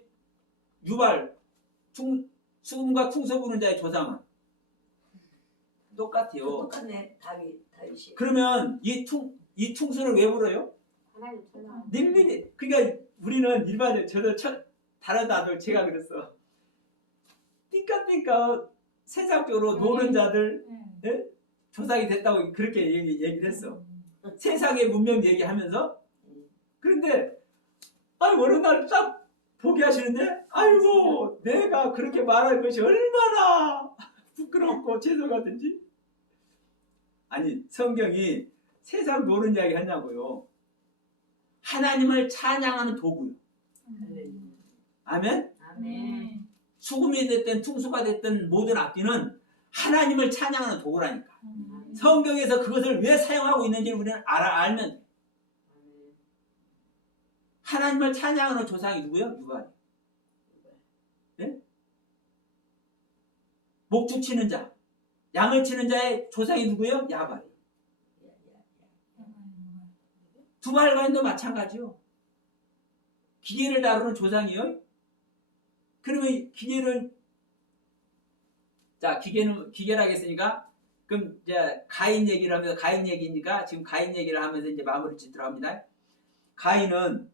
유발, 수금과 퉁소 부는 자의 조상은 똑같아요. 똑같네. 다윗이. 그러면 이 퉁소를 왜 불어요? 하나님 천하. 닐리니. 그러니까 우리는 일반적으로 저도 다른 아들 제가 그랬어. 띵까띵까 세상적으로 노는 자들 예? 조상이 됐다고 그렇게 얘기를 했어. 세상의 문명 얘기하면서. 그런데 어느 날 딱 포기하시는데 아이고 내가 그렇게 말할 것이 얼마나 부끄럽고 죄송하든지. 아니 성경이 세상 노는 이야기 하냐고요. 하나님을 찬양하는 도구요. 아멘. 아멘. 수금이 됐든 퉁수가 됐든 모든 악기는 하나님을 찬양하는 도구라니까. 성경에서 그것을 왜 사용하고 있는지를 우리는 알면 돼. 하나님을 찬양하는 조상이 누구요? 유발이. 네? 목축 치는 자, 양을 치는 자의 조상이 누구요? 야발이. 두발관도 마찬가지요. 기계를 다루는 조상이요. 그러면 기계라 했으니까 그럼 이제 가인 얘기를 하면서 가인 얘기니까 지금 가인 얘기를 하면서 이제 마무리 짓도록 합니다. 가인은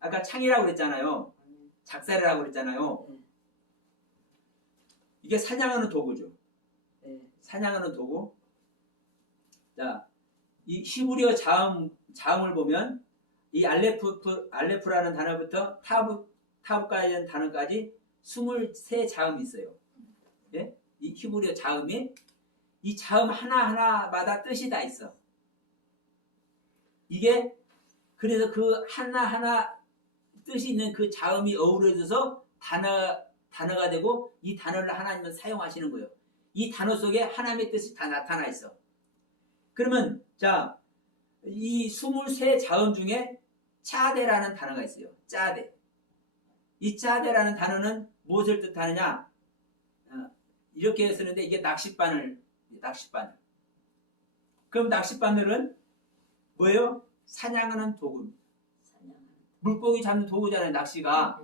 아까 창이라고 그랬잖아요. 작살이라고 그랬잖아요. 이게 사냥하는 도구죠. 사냥하는 도구. 자, 이 히브리어 자음을 보면 이 알레프라는 단어부터 타브까지 하는 단어까지 23자음이 있어요. 예? 이 히브리어 자음이 이 자음 하나하나마다 뜻이 다 있어. 이게 그래서 그 하나하나 뜻이 있는 그 자음이 어우러져서 단어가 되고 이 단어를 하나님은 사용하시는 거예요. 이 단어 속에 하나님의 뜻이 다 나타나 있어. 그러면 자, 이 23자음 중에 짜데라는 단어가 있어요. 짜데. 이 짜데라는 단어는 무엇을 뜻하느냐? 이렇게 쓰는데 이게 낚싯바늘. 그럼 낚싯바늘은 뭐예요? 사냥하는 도구입니다. 물고기 잡는 도구잖아요. 낚시가.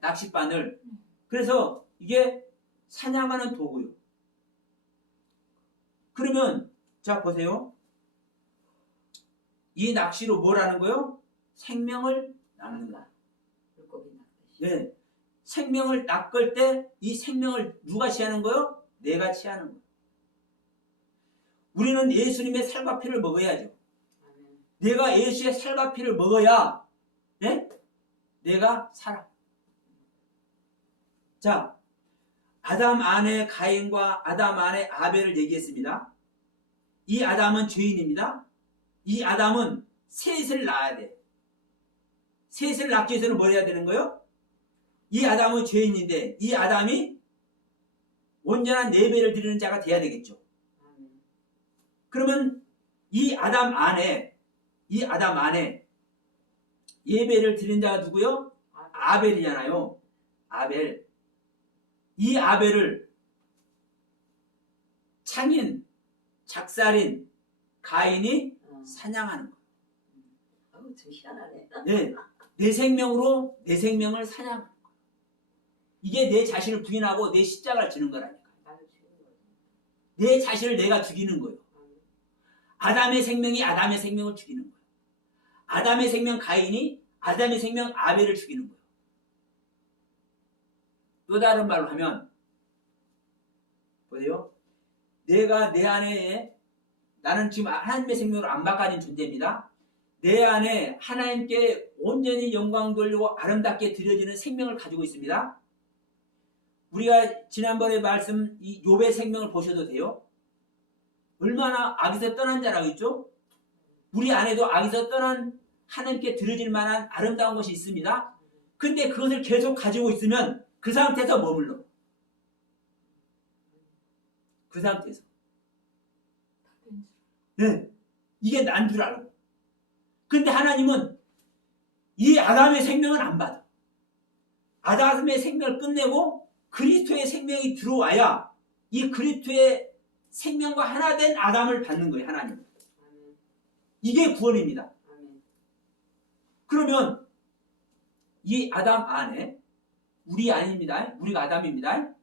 낚싯바늘. 그래서 이게 사냥하는 도구요. 그러면 자 보세요. 이 낚시로 뭘 하는 거요? 생명을 낚는 거야. 물고기 낚듯이. 네. 생명을 낚을 때 이 생명을 누가 취하는 거요? 내가 취하는 거예요. 우리는 예수님의 살과 피를 먹어야죠. 내가 예수의 살과 피를 먹어야 네? 내가 살아. 자, 아담 안에 가인과 아담 안에 아벨을 얘기했습니다. 이 아담은 죄인입니다. 이 아담은 셋을 낳아야 돼. 셋을 낳기 위해서는 뭘 해야 되는 거예요? 이 아담은 죄인인데 이 아담이 온전한 예배를 드리는 자가 돼야 되겠죠. 그러면 이 아담 안에 예배를 드리는 자가 누구요? 아벨이잖아요. 아벨. 이 아벨을 창인, 작살인 가인이 사냥하는 거예요. 좀 희한하네. 네, 내 생명으로 내 생명을 사냥하는 거예요. 이게 내 자신을 부인하고 내 십자가를 지는 거라니까. 내 자신을 내가 죽이는 거예요. 아담의 생명이 아담의 생명을 죽이는 거예요. 아담의 생명 가인이 아담의 생명 아벨을 죽이는 거예요. 또 다른 말로 하면 보세요. 내가 내 안에 나는 지금 하나님의 생명으로 안 바꿔진 존재입니다. 내 안에 하나님께 온전히 영광 돌리고 아름답게 드려지는 생명을 가지고 있습니다. 우리가 지난번에 말씀 이 욥의 생명을 보셔도 돼요. 얼마나 악에서 떠난 자라고 했죠? 우리 안에도 악에서 떠난 하나님께 드려질 만한 아름다운 것이 있습니다. 근데 그것을 계속 가지고 있으면 그 상태에서 머물러. 그 상태에서. 네, 이게 난 줄 알고. 근데 하나님은 이 아담의 생명을 안 받아. 아담의 생명을 끝내고 그리스도의 생명이 들어와야 이 그리스도의 생명과 하나 된 아담을 받는 거예요. 하나님. 이게 구원입니다. 그러면 이 아담 안에 우리 아닙니다. 우리가 아담입니다.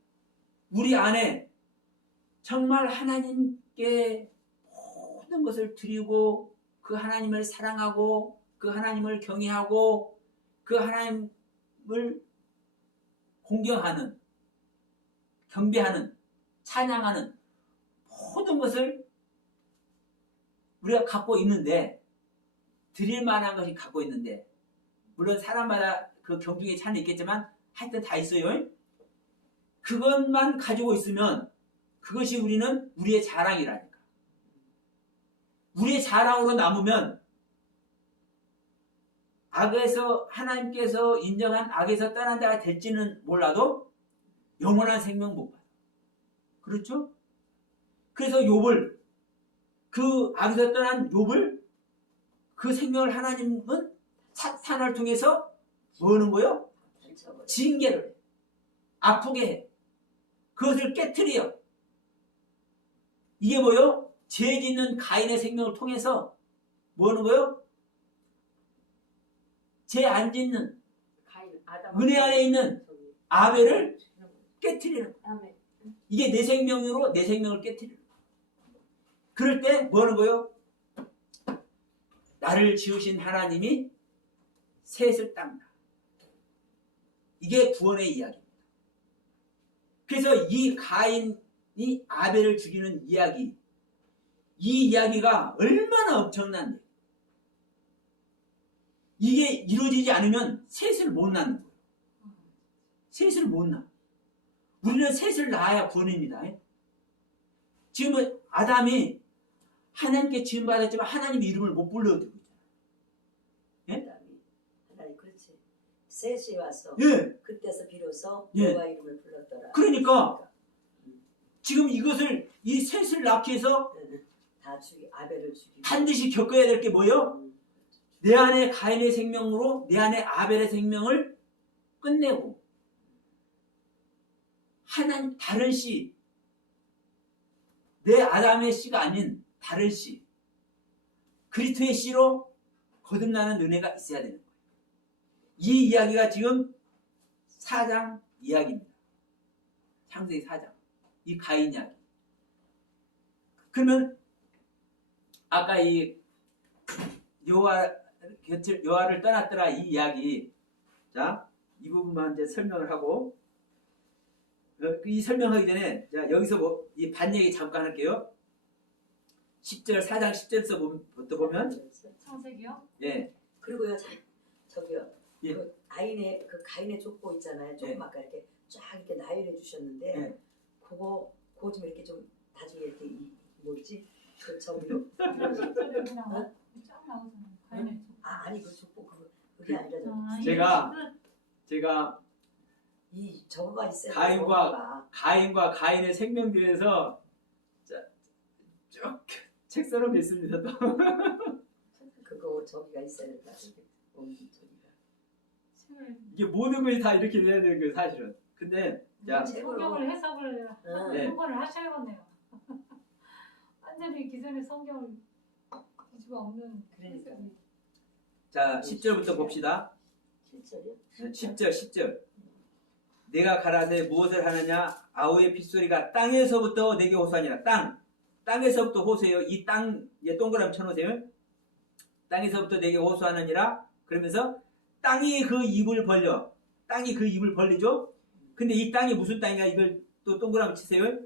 우리 안에 정말 하나님께 모든 것을 드리고 그 하나님을 사랑하고 그 하나님을 경외하고 그 하나님을 공경하는 경배하는 찬양하는 모든 것을 우리가 갖고 있는데 드릴 만한 것이 갖고 있는데 물론 사람마다 그 경중의 차이는 있겠지만 하여튼 다 있어요. 그것만 가지고 있으면 그것이 우리의 자랑이라니까. 우리의 자랑으로 남으면 악에서 하나님께서 인정한 악에서 떠난 자가 될지는 몰라도 영원한 생명 못 받아. 그렇죠? 그래서 욥을 그 악에서 떠난 욥을 그 생명을 하나님은 사탄을 통해서 뭐 하는 거요? 징계를 해. 아프게 해. 그것을 깨트려. 이게 뭐요? 죄 짓는 가인의 생명을 통해서 뭐 하는 거요? 죄 안 짓는 은혜 안에 있는 아벨을 깨트리는 거예요. 이게 내 생명으로 내 생명을 깨트리는 거예요. 그럴 때 뭐 하는 거예요? 나를 지으신 하나님이 셋을 닦나. 이게 구원의 이야기입니다. 그래서 이 가인이 아벨을 죽이는 이야기, 이 이야기가 얼마나 엄청난 얘기예요. 이게 이루어지지 않으면 셋을 못 낳는 거예요. 셋을 못 낳아. 우리는 셋을 낳아야 구원입니다. 지금 아담이 하나님께 지음받았지만 하나님 이름을 못 불러드리고 있잖아요. 하나님 그렇지. 셋이 와서 예. 그때서 비로소 예. 여호와 이름을 불렀더라. 그러니까 지금 이것을 이 셋을 낳기 위해서 다 아벨을 죽이고 반드시 겪어야 될 게 뭐예요? 내 안에 가인의 생명으로 내 안에 아벨의 생명을 끝내고 하나님 다른 씨, 내 아담의 씨가 아닌 다른 씨, 그리스도의 씨로 거듭나는 은혜가 있어야 되는 거예요. 이 이야기가 지금 4장 이야기입니다. 창세기 4장. 이 가인 이야기. 그러면 아까 이 여호와를 떠났더라 이 이야기. 자, 이 부분만 이제 설명을 하고 이 설명하기 전에 자, 여기서 이 반 얘기 잠깐 할게요. 10절 4장 10절부터 보면 창세기요? 예. 그리고요 저기요 예. 그 가인의 족보 있잖아요. 조금 예. 아까 이렇게 쫙 이렇게 나열해 주셨는데 예. 그거 좀 이렇게 좀 나중에 이렇게 뭐지 그 저기요 여기 나와. 쫙 나오잖아요. 가인의 족. 아니 그 족보 그게 아니라 제가 이 저거가 있어요. 가인과 가인의 생명들에서 쭉 책 써놓은 게 있습니다. 또. 그거 저기가 있어야 된다. 저기가. 이게 모든 것이 다 이렇게 돼야 되는 거예요, 사실은. 근데 자, 성경을 해석을 네. 한 번을 하셔야겠네요. 완전히 기존의 성경을 뒤집어 엎는 그러니까. 해석이. 자 10절부터 봅시다. 7절이요? 10절. 내가 가라되 무엇을 하느냐? 아우의 핏소리가 땅에서부터 내게 호소하니라. 땅에서부터 호소해요. 이 땅, 동그라미 쳐놓으세요. 땅에서부터 내게 호소하느니라. 그러면서 땅이 그 입을 벌리죠. 근데 이 땅이 무슨 땅이냐? 이걸 또 동그라미 치세요.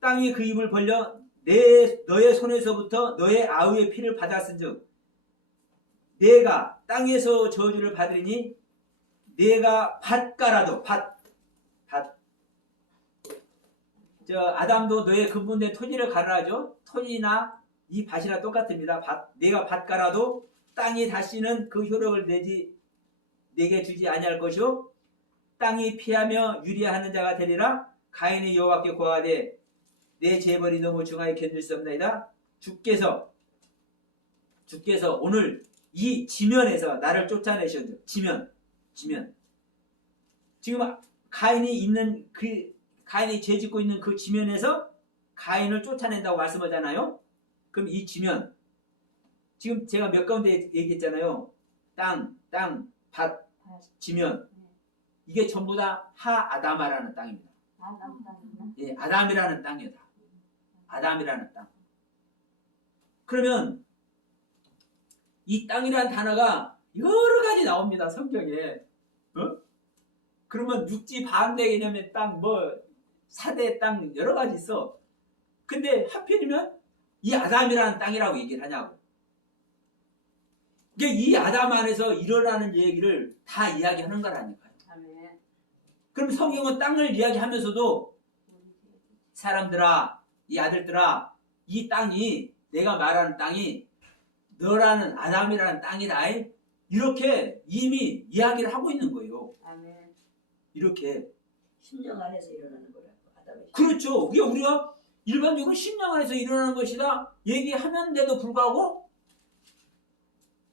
땅이 그 입을 벌려 너의 손에서부터 너의 아우의 피를 받았은즉 내가 땅에서 저주를 받으리니 내가 밭가라도 아담도 너의 근본된 토지를 가라죠. 토지나 이 밭이나 똑같습니다. 내가 밭가라도 땅이 다시는 그 효력을 내게 주지 아니할 것이요 땅이 피하며 유리하는 자가 되리라. 가인이 여호와께 고하되 내 재벌이 너무 중하게 견딜 수 없나이다. 주께서 오늘 이 지면에서 나를 쫓아내셨죠. 지면. 지금 가인이 죄 짓고 있는 그 지면에서 가인을 쫓아낸다고 말씀하잖아요. 그럼 이 지면, 지금 제가 몇 가운데 얘기했잖아요. 땅, 밭, 지면. 이게 전부 다 하아담아라는 땅입니다. 예, 아담이라는 땅이에요. 아담이라는 땅. 그러면 이 땅이라는 단어가 여러 가지 나옵니다. 성경에. 그러면 육지 반대 개념의 땅, 사대 땅 여러 가지 있어. 근데 하필이면 이 아담이라는 땅이라고 얘기를 하냐고. 이게 이 아담 안에서 일어나는 얘기를 다 이야기하는 거라니까요. 그럼 성경은 땅을 이야기하면서도 사람들아, 이 아들들아, 이 땅이 내가 말하는 땅이 너라는 아담이라는 땅이다. 이렇게 이미 이야기를 하고 있는 거예요. 아멘. 이렇게. 심령 안에서 일어나는 거라고. 아담의 그렇죠. 그게 우리가 일반적으로 심령 안에서 일어나는 것이다 얘기하는데도 불구하고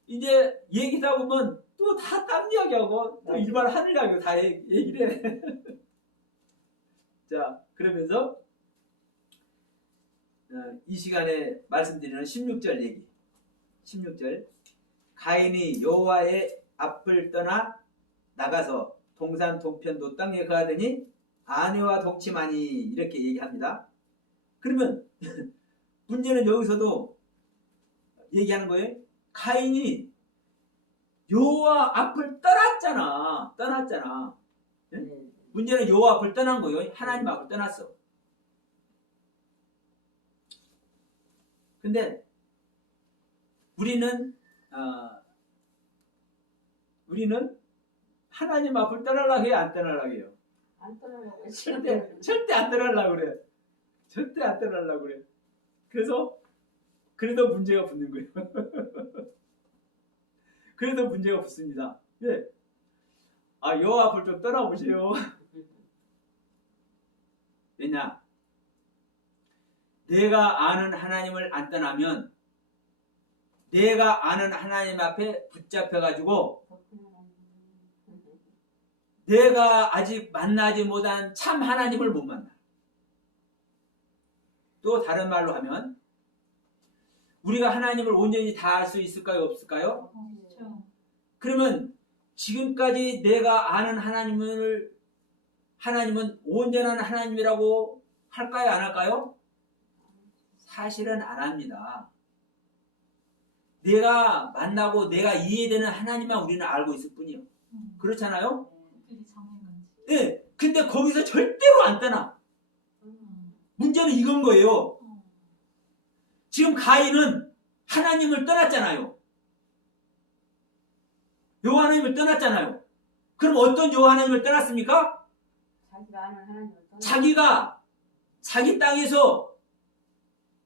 이제 얘기다 보면 또 다 딴 이야기하고 또 일반 하늘 이야기하고 다 얘기를 해. 자, 그러면서 이 시간에 말씀드리는 16절 얘기. 16절. 가인이 여호와의 앞을 떠나 나가서 동산 동편도 땅에 거하더니 아내와 동침하니 이렇게 얘기합니다. 그러면 문제는 여기서도 얘기하는 거예요. 가인이 여호와 앞을 떠났잖아. 네. 문제는 여호와 앞을 떠난 거예요. 하나님 앞을 떠났어. 근데 우리는 하나님 앞을 떠나려고 해요, 안 떠나려고 해요? 안 떠나려고 절대 안 떠나려고 그래. 절대 안 떠나려고 그래. 그래서 문제가 붙는 거예요. 그래서 문제가 붙습니다. 예. 여호와 앞을 좀 떠나보세요. 왜냐? 내가 아는 하나님을 안 떠나면 내가 아는 하나님 앞에 붙잡혀가지고 내가 아직 만나지 못한 참 하나님을 못 만나. 또 다른 말로 하면 우리가 하나님을 온전히 다 알 수 있을까요? 없을까요? 그렇죠. 그러면 지금까지 내가 아는 하나님은 온전한 하나님이라고 할까요? 안 할까요? 사실은 안 합니다. 내가 만나고 내가 이해되는 하나님만 우리는 알고 있을 뿐이요. 그렇잖아요? 그게 정인 건지. 네. 근데 거기서 절대로 안 떠나. 문제는 이건 거예요. 지금 가인은 하나님을 떠났잖아요. 여호와 하나님을 떠났잖아요. 그럼 어떤 여호와 하나님을 떠났습니까? 자기가 아는 하나님을 떠나. 자기가 자기 땅에서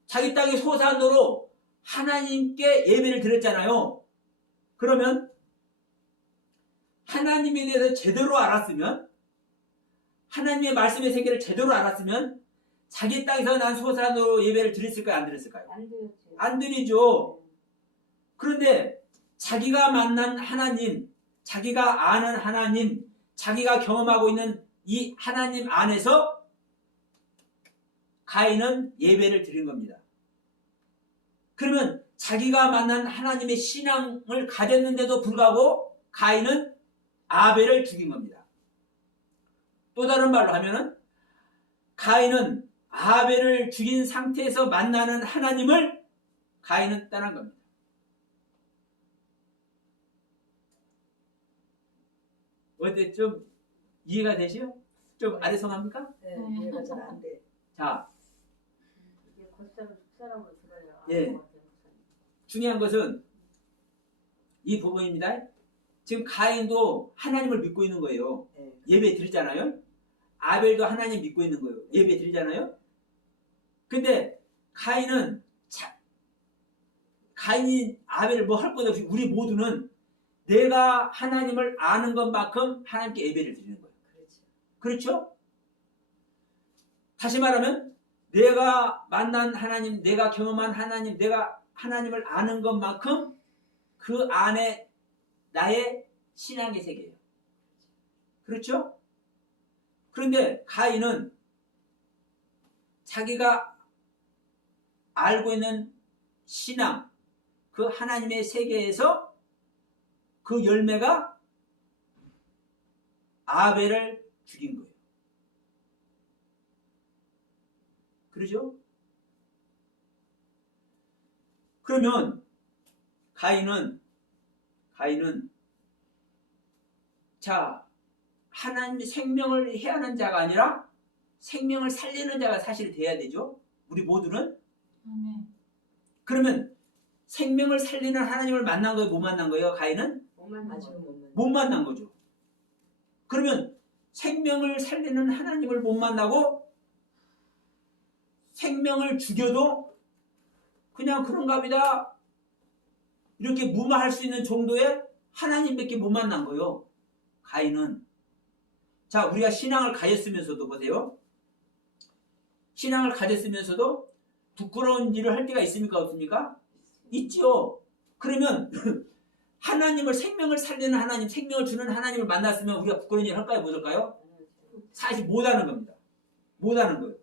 자기 땅의 소산으로 하나님께 예배를 드렸잖아요. 그러면 하나님에 대해서 제대로 알았으면 하나님의 말씀의 세계를 제대로 알았으면 자기 땅에서 난 소산으로 예배를 드렸을까요? 안 드렸을까요? 안 되었지. 안 드리죠. 그런데 자기가 만난 하나님, 자기가 아는 하나님, 자기가 경험하고 있는 이 하나님 안에서 가인은 예배를 드린 겁니다. 그러면 자기가 만난 하나님의 신앙을 가졌는데도 불구하고 가인은 아벨을 죽인 겁니다. 또 다른 말로 하면은 가인은 아벨을 죽인 상태에서 만나는 하나님을 가인은 떠난 겁니다. 어때? 좀 이해가 되시요? 좀 아리송합니까? 네, 이해가 잘 안 돼. 자, 이게 겉사람 속사람으로 들어요. 예. 중요한 것은 이 부분입니다. 지금 가인도 하나님을 믿고 있는 거예요. 네. 예배 드리잖아요. 아벨도 하나님 믿고 있는 거예요. 예배 드리잖아요. 근데 가인은 가인이 아벨을 뭐 할 것 없이 우리 모두는 내가 하나님을 아는 것만큼 하나님께 예배를 드리는 거예요. 그렇죠. 그렇죠? 다시 말하면 내가 만난 하나님, 내가 경험한 하나님, 내가 하나님을 아는 것만큼 그 안에 나의 신앙의 세계예요. 그렇죠? 그런데 가인은 자기가 알고 있는 신앙, 그 하나님의 세계에서 그 열매가 아벨을 죽인 거예요. 그러죠? 그러면 가인은 자, 하나님의 생명을 해하는 자가 아니라 생명을 살리는 자가 사실 돼야 되죠. 우리 모두는. 아멘. 그러면 생명을 살리는 하나님을 만난 거예요? 못 만난 거예요? 가인은? 못 만난 아직은 거. 못 만나. 못 만난 거죠. 그러면 생명을 살리는 하나님을 못 만나고 생명을 죽여도 그냥 그런가 보다 이렇게 무마할 수 있는 정도의 하나님밖에 못 만난 거예요. 가인은. 자, 우리가 신앙을 가졌으면서도 보세요. 신앙을 가졌으면서도 부끄러운 일을 할 때가 있습니까? 없습니까? 있지요. 그러면 하나님을 생명을 살리는 하나님, 생명을 주는 하나님을 만났으면 우리가 부끄러운 일을 할까요? 못 할까요? 사실 못하는 겁니다. 못하는 거예요.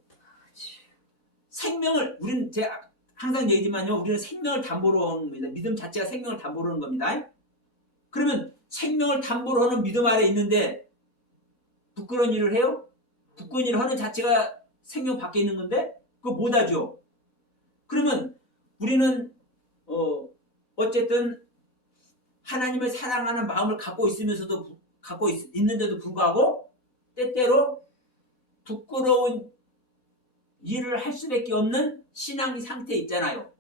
생명을 우리는 제가 항상 얘기지만요. 우리는 생명을 담보로 하는 겁니다. 믿음 자체가 생명을 담보로 하는 겁니다. 그러면 생명을 담보로 하는 믿음 아래 있는데 부끄러운 일을 해요? 부끄러운 일을 하는 자체가 생명 밖에 있는 건데 그거 못하죠. 그러면 우리는 어쨌든 하나님을 사랑하는 마음을 갖고 있으면서도 갖고 있는데도 불구하고 때때로 부끄러운 일을 할 수밖에 없는 신앙의 상태에 있잖아요.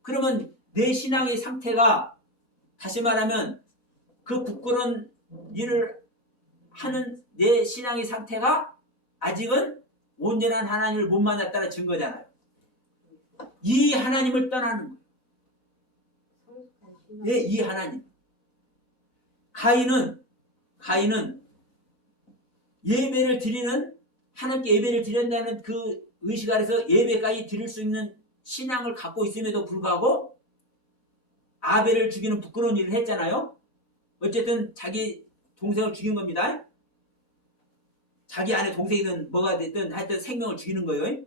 그러면 내 신앙의 상태가 다시 말하면 그 부끄러운 일을 하는 내 신앙의 상태가 아직은 온전한 하나님을 못 만났다는 증거잖아요. 이 하나님을 떠나는 거예요. 네, 이 하나님. 가인은 예배를 드리는 하나님께 예배를 드린다는 그 의식 아래서 예배까지 드릴 수 있는 신앙을 갖고 있음에도 불구하고 아벨을 죽이는 부끄러운 일을 했잖아요. 어쨌든 자기 동생을 죽인 겁니다. 자기 안에 동생이든 뭐가 됐든 하여튼 생명을 죽이는 거예요.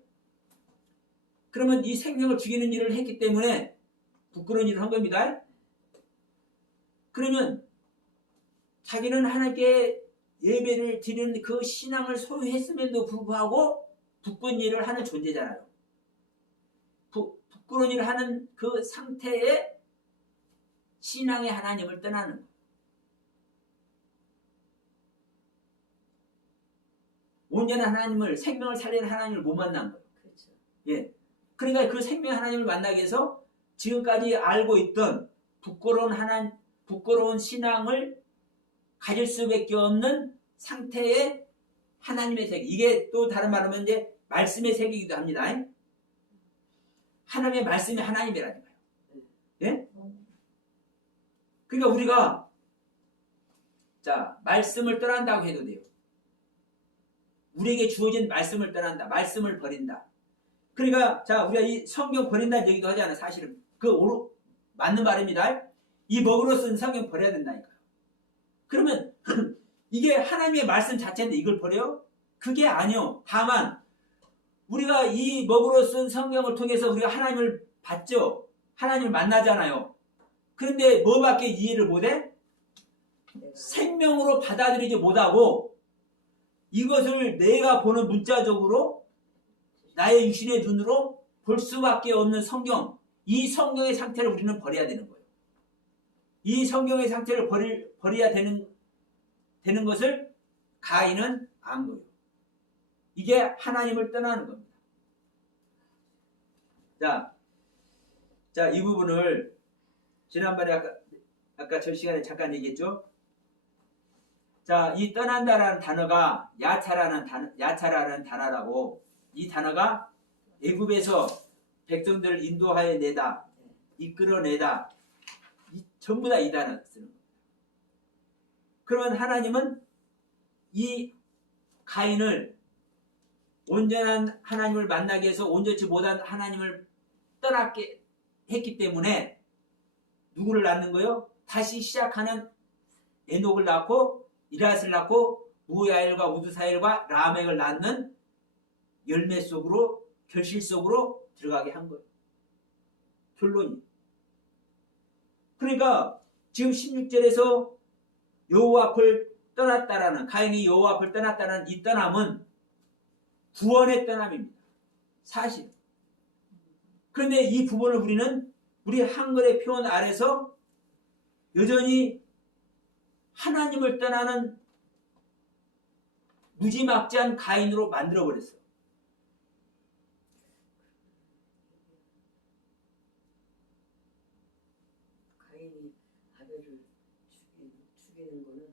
그러면 이 생명을 죽이는 일을 했기 때문에 부끄러운 일을 한 겁니다. 그러면 자기는 하나님께 예배를 드리는 그 신앙을 소유했음에도 불구하고 부끄러운 일을 하는 존재잖아요. 부끄러운 일을 하는 그 상태에 신앙의 하나님을 떠나는 거예요. 온전한 하나님을, 생명을 살리는 하나님을 못 만난 거예요. 그렇죠. 예. 그러니까 그 생명의 하나님을 만나기 위해서 지금까지 알고 있던 부끄러운 신앙을 가질 수밖에 없는 상태의 하나님의 세계. 이게 또 다른 말로 하면 이제 말씀의 세계이기도 합니다. 하나님의 말씀이 하나님이라니까요. 예? 그러니까 우리가 자, 말씀을 떠난다고 해도 돼요. 우리에게 주어진 말씀을 떠난다. 말씀을 버린다. 그러니까 자, 우리가 이 성경 버린다는 얘기도 하잖아요. 사실은 맞는 말입니다. 이 먹으로 쓴 성경 버려야 된다니까요. 그러면 이게 하나님의 말씀 자체인데 이걸 버려요? 그게 아니요. 다만 우리가 이 먹으로 쓴 성경을 통해서 우리가 하나님을 봤죠. 하나님을 만나잖아요. 그런데 뭐밖에 이해를 못해? 생명으로 받아들이지 못하고 이것을 내가 보는 문자적으로 나의 육신의 눈으로 볼 수밖에 없는 성경, 이 성경의 상태를 우리는 버려야 되는 거예요. 이 성경의 상태를 버려야 되는 것을 가인은 안 거예요. 이게 하나님을 떠나는 겁니다. 자, 이 부분을 지난번에 아까 저 시간에 잠깐 얘기했죠. 자, 이 떠난다라는 단어가 야차라는 단어라고, 이 단어가 애굽에서 백성들을 인도하여 내다, 이끌어내다, 전부 다 이 단어 쓰는 겁니다. 그러면 하나님은 이 가인을 온전한 하나님을 만나기 위해서 온전치 못한 하나님을 떠났게 했기 때문에 누구를 낳는 거예요? 다시 시작하는 에녹을 낳고 이랏을 낳고 무야일과 우두사일과 라멕을 낳는 열매 속으로, 결실 속으로 들어가게 한 거예요. 결론이. 그러니까 지금 16절에서 여호와 앞을 떠났다라는, 가인이 여호와 앞을 떠났다는 이 떠남은 구원의 떠남입니다. 사실. 그런데 이 부분을 우리 한글의 표현 아래서 여전히 하나님을 떠나는 무지막지한 가인으로 만들어버렸어요. 가인이 아벨을 죽이는 거는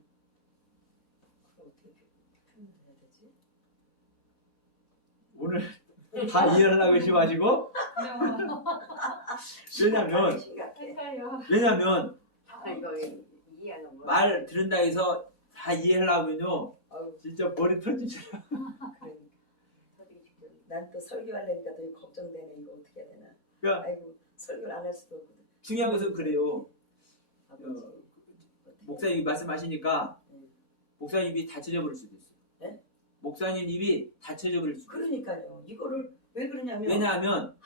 어떻게 오늘 다 이해하려고 하셔가지고 왜냐면 심각해. 헷갈려. 왜냐면 아, 이거 이해하는 거. 말 들은다 해서 다 이해하려면요 어우, 진짜 머리 터지죠. 그러니까. 난 또 설교하려니까 더 걱정되네. 이거 어떻게 해야 되나. 그러니까 아이고 설교를 안 할 수도 없거든. 중요한 것은 그래요. 아버지. 목사님이 말씀하시니까 네. 목사님 입이 닫혀져 버릴 수도 있어요. 네? 목사님 입이 닫혀져 버릴 수도 있어요. 그러니까요. 이거를 왜 그러냐면 왜냐하면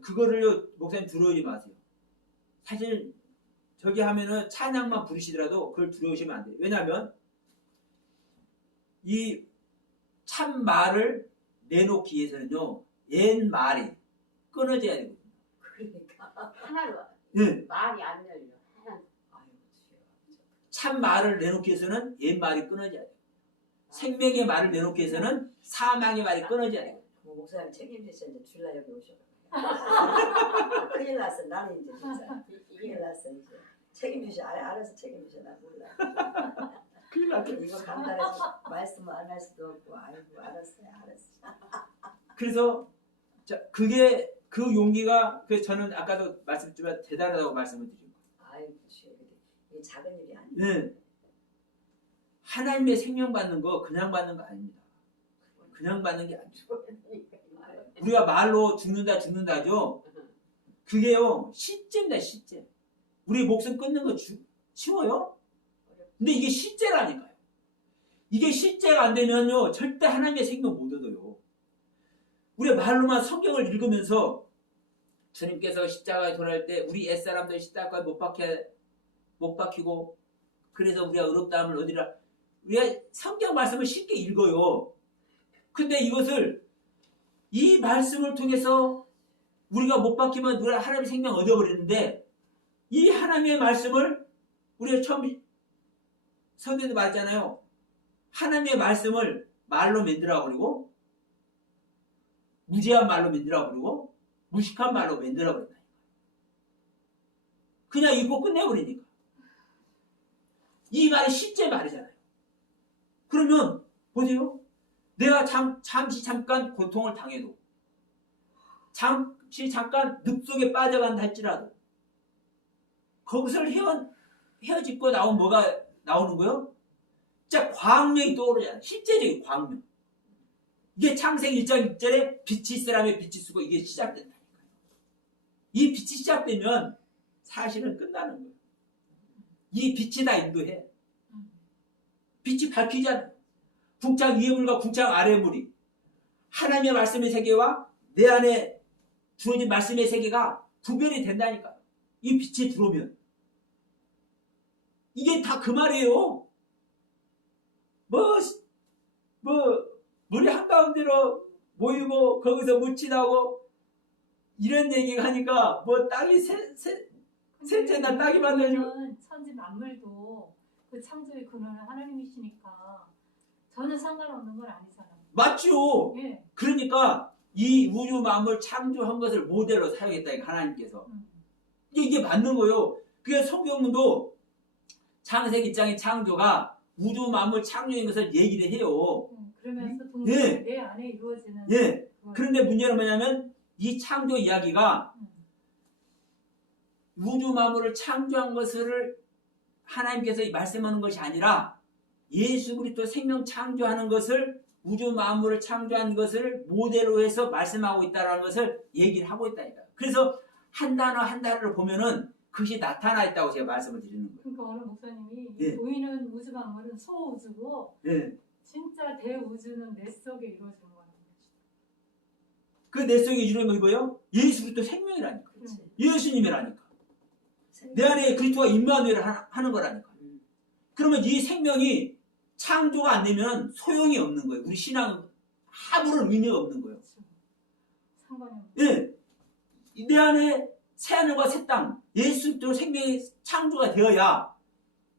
그거를요 목사님 들어오지 마세요. 사실 저기 하면은 찬양만 부르시더라도 그걸 들어오시면 안 돼요. 왜냐하면 이 참 말을 내놓기 위해서는요 옛 말이 끊어져야 되거든요. 그러니까. 하나로 네. 말이 안 열려. 하나. 아이고 주여. 참 말을 내놓기 위해서는 옛 말이 끊어져야 돼요. 생명의 말을 내놓기 위해서는 사망의 말이 끊어져야 돼요. 뭐 목사님 책임지셔 이제 줄라 여기 오셔. 큰일 났어. 나는 이제 진짜 큰일 났어 이제. 책임지셔. 알아서 책임지셔. 나 몰라. 큰일 났죠. 이거 간단해서 말씀을 안 할 수도 없고 아이고 알았어요. 그래서 자, 그게 그 용기가 그 저는 아까도 말씀드렸지만 대단하다고 말씀을 드린 거예요. 아이고 주여. 이게 작은 일이 아니에요. 네. 하나님의 생명 받는 거 그냥 받는 거 아닙니다. 그냥 받는 게 아니죠. 우리가 말로 죽는다죠. 그게요 실제입니다. 실제. 우리 목숨 끊는 거 쉬워요? 근데 이게 실제라니까요. 이게 실제가 안 되면요 절대 하나님의 생명 못 얻어요. 우리 말로만 성경을 읽으면서 주님께서 십자가에 돌아갈 때 우리 옛사람들 십자가에 못 박히고 그래서 우리가 의롭다함을 얻으리라. 우리가 성경 말씀을 쉽게 읽어요. 근데 이것을 이 말씀을 통해서 우리가 못 박히면 우리가 하나님의 생명 얻어버리는데 이 하나님의 말씀을 우리가 처음 성경에도 말했잖아요. 하나님의 말씀을 말로 만들어 버리고 무지한 말로 만들어 버리고 무식한 말로 만들어 버린다니까. 그냥 읽고 끝내버리니까. 이 말이 실제 말이잖아요. 그러면 보세요. 내가 잠시 잠깐 고통을 당해도 잠시 잠깐 늪속에 빠져간다 할지라도 거기서 헤어짓고 나오면 뭐가 나오는 거예요? 진짜 광명이 떠오르잖아요. 실제적인 광명. 이게 창세기 1장 1절에 빛이 있으라며 빛이 쓰고 이게 시작된다니까요. 이 빛이 시작되면 사실은 끝나는 거예요. 이 빛이 다 인도해. 빛이 밝히잖아요. 궁창 위의 물과 궁창 아래의 물이 하나님의 말씀의 세계와 내 안에 주어진 말씀의 세계가 구별이 된다니까요. 이 빛이 들어오면. 이게 다 그 말이에요. 물이 한가운데로 모이고 거기서 묻히다고 이런 얘기가 하니까 뭐 땅이 셋째 날 땅이 만들어지고 천지 만물도 그 창조의 근원은 하나님이시니까 저는 상관없는 건 아니잖아요. 맞죠. 예. 그러니까 이 우주 만물 창조한 것을 모델로 사용했다 하나님께서. 이게 맞는 거예요. 그래서 성경도 창세기 1장의 창조가 우주 만물 창조인 것을 얘기를 해요. 그러면서 동시에 내 안에 이루어지는. 예. 그런데 문제는 뭐냐면 이 창조 이야기가 우주 만물을 창조한 것을 하나님께서 말씀하는 것이 아니라 예수 그리스도 생명 창조하는 것을 우주 만물을 창조한 것을 모델로 해서 말씀하고 있다는 것을 얘기를 하고 있다니까. 그래서 한 단어 한 단어를 보면은 그것이 나타나 있다고 제가 말씀을 드리는 거예요. 그러니까 어느 목사님이 예. 보이는 우주 만물은 소우주고 예. 진짜 대우주는 내 속에 이루어지는 거라는 거죠. 그 내 속에 이루어진 거 뭐예요? 예수 그리스도 생명이라니까. 예수님이라니까. 내 안에 그리스도가 임마누엘을 하는 거라니까. 그러면 이 생명이 창조가 안 되면 소용이 없는 거예요. 우리 신앙은 아무런 의미가 없는 거예요. 그렇죠. 상관이 없는. 예. 내 안에 새하늘과 새 땅, 예수 그리스도 생명이 창조가 되어야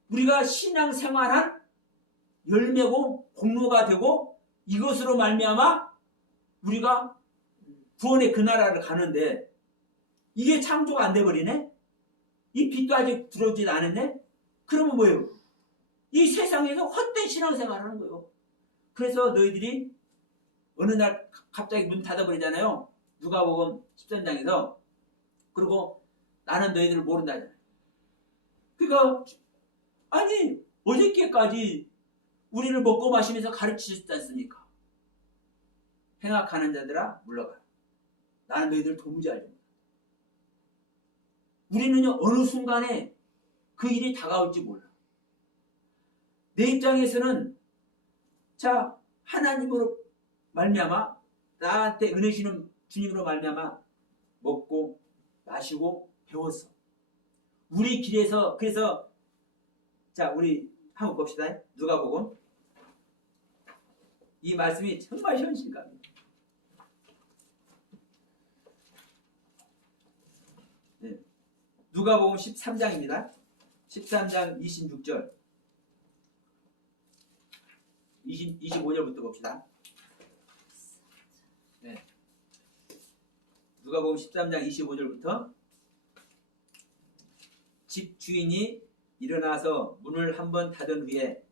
우리가 신앙 생활한 열매고 공로가 되고 이것으로 말미암아 우리가 구원의 그 나라를 가는데 이게 창조가 안 돼버리네? 이 빛도 아직 들어오지 않았네? 그러면 뭐예요? 이 세상에서 헛된 신앙생활을 하는 거예요. 그래서 너희들이 어느 날 갑자기 문 닫아버리잖아요. 누가복음 13장에서. 그리고 나는 너희들을 모른다 하잖아요. 그러니까 아니 어저께까지 우리를 먹고 마시면서 가르치셨지 않습니까? 행악하는 자들아 물러가. 나는 너희들 도무지 알지 못한다. 우리는요 어느 순간에 그 일이 다가올지 몰라. 내 입장에서는 자 하나님으로 말미암아 나한테 은혜 주시는 주님으로 말미암아 먹고 마시고 배웠어. 우리 길에서 그래서 자 우리 한번 봅시다. 누가복음 이 말씀이 정말 현실감이에요. 네. 누가복음 13장입니다. 13장 26절 25절부터 봅시다. 네. 누가복음 13장 25절부터 집 주인이 일어나서 문을 한번 닫은 후에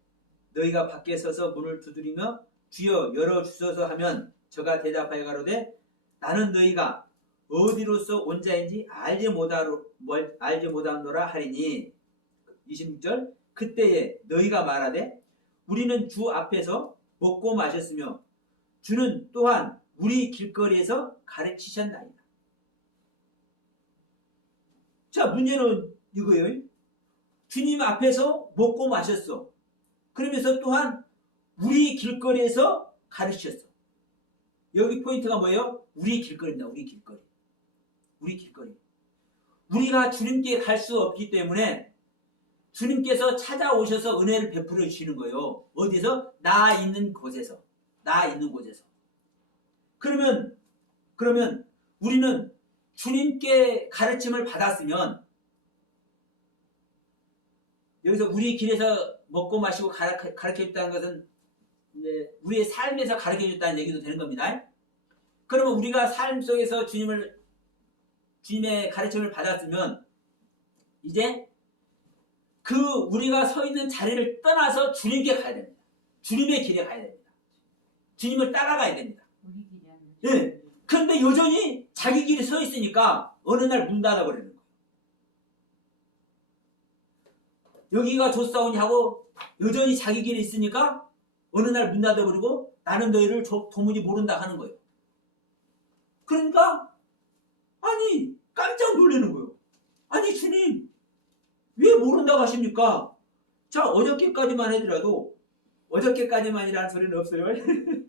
너희가 밖에 서서 문을 두드리며 주여 열어주소서 하면 저가 대답하여 가로되 나는 너희가 어디로서 온 자인지 알지 못하노라 하리니 26절 그때에 너희가 말하되 우리는 주 앞에서 먹고 마셨으며 주는 또한 우리 길거리에서 가르치셨나이다. 자 문제는 이거예요. 주님 앞에서 먹고 마셨어. 그러면서 또한 우리 길거리에서 가르치셨어. 여기 포인트가 뭐예요? 우리 길거리입니다. 우리 길거리. 우리 길거리. 우리가 주님께 갈 수 없기 때문에 주님께서 찾아오셔서 은혜를 베풀어 주시는 거예요. 어디서? 나 있는 곳에서. 나 있는 곳에서. 그러면 우리는 주님께 가르침을 받았으면 여기서 우리 길에서 먹고 마시고 가르쳐줬다는 것은 이제 우리의 삶에서 가르쳐줬다는 얘기도 되는 겁니다. 그러면 우리가 삶 속에서 주님의 가르침을 받았으면 이제 그 우리가 서 있는 자리를 떠나서 주님께 가야 됩니다. 주님의 길에 가야 됩니다. 주님을 따라가야 됩니다. 예. 그런데 여전히 자기 길에 서 있으니까 어느 날 문 닫아버리는 거예요. 여기가 좋사오니 하고 여전히 자기 길에 있으니까 어느 날 문 닫아버리고 나는 너희를 도무지 모른다 하는 거예요. 그러니까 아니 깜짝 놀라는 거예요. 아니 주님 왜 모른다고 하십니까? 자 어저께까지만 하더라도 어저께까지만이라는 소리는 없어요.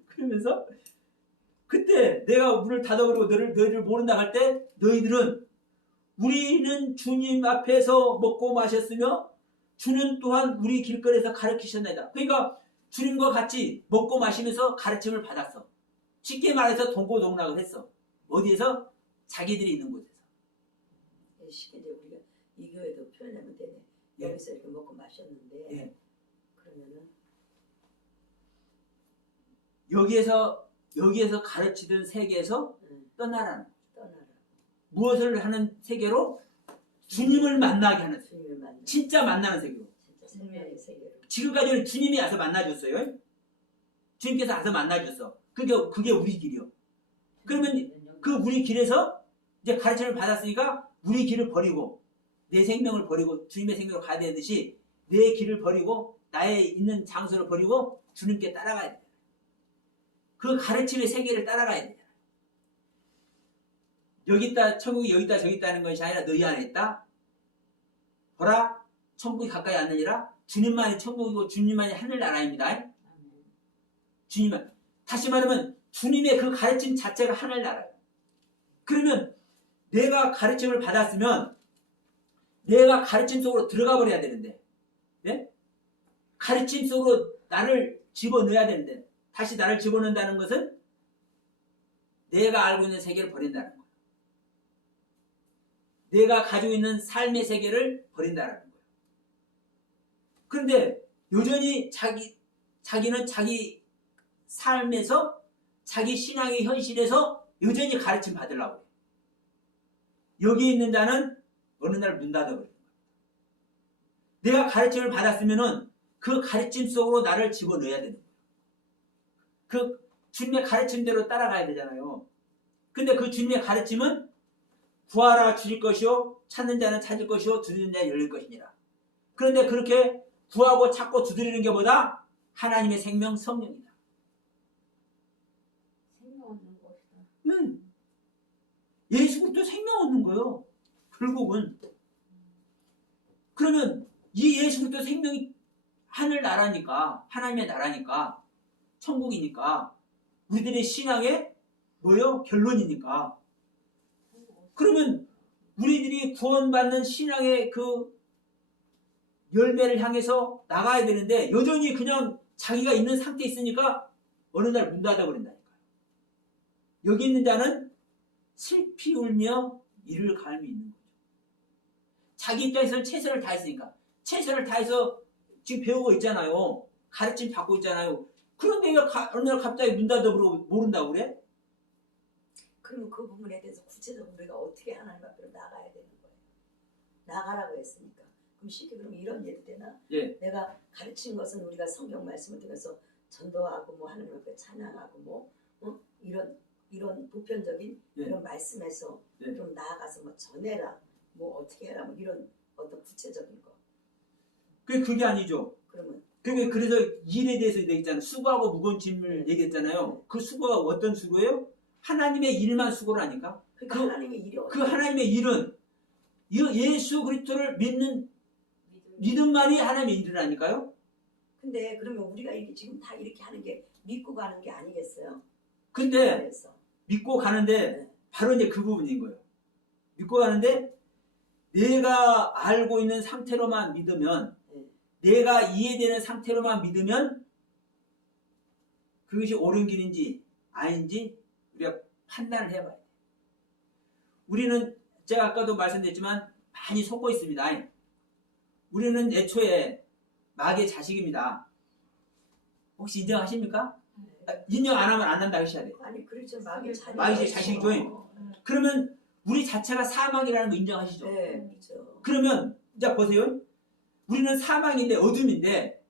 그러면서 그때 내가 문을 닫아버리고 너희를 모른다 할 때 너희들은 우리는 주님 앞에서 먹고 마셨으며 주는 또한 우리 길거리에서 가르치셨나이다. 그러니까 주님과 같이 먹고 마시면서 가르침을 받았어. 쉽게 말해서 동고동락을 했어. 어디에서? 자기들이 있는 곳에서. 쉽게 이제 우리가 이 교회도 표현하면 되네. 예. 여기서 이렇게 먹고 마셨는데 예. 그러면은 여기에서 가르치던 세계에서 떠나라는 거죠. 떠나라. 무엇을 하는 세계로? 주님을 만나게 하는 세계. 주님을 만나. 진짜 만나는 세계로. 진짜 생명의 세계로. 지금까지는 주님이 와서 만나줬어요. 주님께서 와서 만나줬어. 그게 우리 길이요. 그러면 그 우리 길에서 이제 가르침을 받았으니까 우리 길을 버리고 내 생명을 버리고 주님의 생명으로 가야 되듯이 내 길을 버리고 나의 있는 장소를 버리고 주님께 따라가야 돼. 그 가르침의 세계를 따라가야 돼. 여기 있다 천국이 여기 있다 저기 있다는 것이 아니라 너희 안에 있다. 보라 천국이 가까이 왔느니라. 주님만이 천국이고 주님만이 하늘나라입니다. 주님만. 다시 말하면 주님의 그 가르침 자체가 하늘나라예요. 그러면 내가 가르침을 받았으면 내가 가르침 속으로 들어가 버려야 되는데, 네? 가르침 속으로 나를 집어넣어야 되는데, 다시 나를 집어넣는다는 것은 내가 알고 있는 세계를 버린다는 거예요. 내가 가지고 있는 삶의 세계를 버린다는 거예요. 그런데 여전히 자기는 자기 삶에서 자기 신앙의 현실에서 여전히 가르침 받으려고 해요. 여기 있는 자는 어느 날 문 닫아버려요. 내가 가르침을 받았으면은 그 가르침 속으로 나를 집어넣어야 되는 거예요. 주님의 가르침대로 따라가야 되잖아요. 근데 그 주님의 가르침은 구하라 주실 것이요 찾는 자는 찾을 것이요 두드리는 자는 열릴 것이니라. 그런데 그렇게 구하고 찾고 두드리는 게 뭐다? 하나님의 생명 성령이다. 생명 얻는 것이다. 예수 그리스도 생명 얻는 거예요. 결국은. 그러면 이 예수 그리스도 생명이 하늘 나라니까, 하나님의 나라니까, 천국이니까, 우리들의 신앙의 뭐요? 결론이니까. 그러면 우리들이 구원받는 신앙의 그 열매를 향해서 나가야 되는데 여전히 그냥 자기가 있는 상태에 있으니까 어느 날 문 닫아버린다니까요. 여기 있는 자는 슬피 울며 이를 갈미 있는 거죠. 자기 입장에서는 최선을 다했으니까. 최선을 다해서 지금 배우고 있잖아요. 가르침 받고 있잖아요. 그런데 왜 어느 날 갑자기 문 닫아버리고 모른다고 그래? 그러면 그 부분에 대해서 구체적으로 우리가 어떻게 하나님 앞으로 나가야 되는 거예요? 나가라고 했으니까. 그럼 쉽게 그러면 이런 예도 되나? 예. 내가 가르친 것은 우리가 성경 말씀을 통해서 전도하고 뭐 하나님 앞에 찬양하고 뭐 이런 보편적인 예. 그런 말씀에서 예. 좀 나아가서 뭐 전해라, 뭐 어떻게 해라, 뭐 이런 어떤 구체적인 거. 그게 아니죠. 그러면 그래서 일에 대해서 얘기했잖아요. 수고하고 무거운 짐을 얘기했잖아요. 그 수고가 어떤 수고예요? 하나님의 일만 수고를 하니까. 그러니까 하나님의 일이 그 하나님의 일은 예수 그리스도를 믿는 믿음만이 하나님의 일이라니까요. 근데 그러면 우리가 이렇게 지금 다 이렇게 하는 게 믿고 가는 게 아니겠어요? 근데 그래서 믿고 가는데 네. 바로 이제 그 부분인 거예요. 믿고 가는데 내가 알고 있는 상태로만 믿으면, 내가 이해되는 상태로만 믿으면 그것이 옳은 길인지 아닌지 우리가 판단을 해봐야 돼요. 우리는 제가 아까도 말씀드렸지만 많이 속고 있습니다. 우리는 애초에 마귀의 자식입니다. 혹시 인정하십니까? 인정 안 하면 안 한다 하셔야 돼요. 아니 그렇죠. 마귀의 자식이죠. 그러면 우리 자체가 사망이라는 거 인정하시죠? 네, 그렇죠. 그러면 이제 보세요. 우리는 사망인데 어둠인데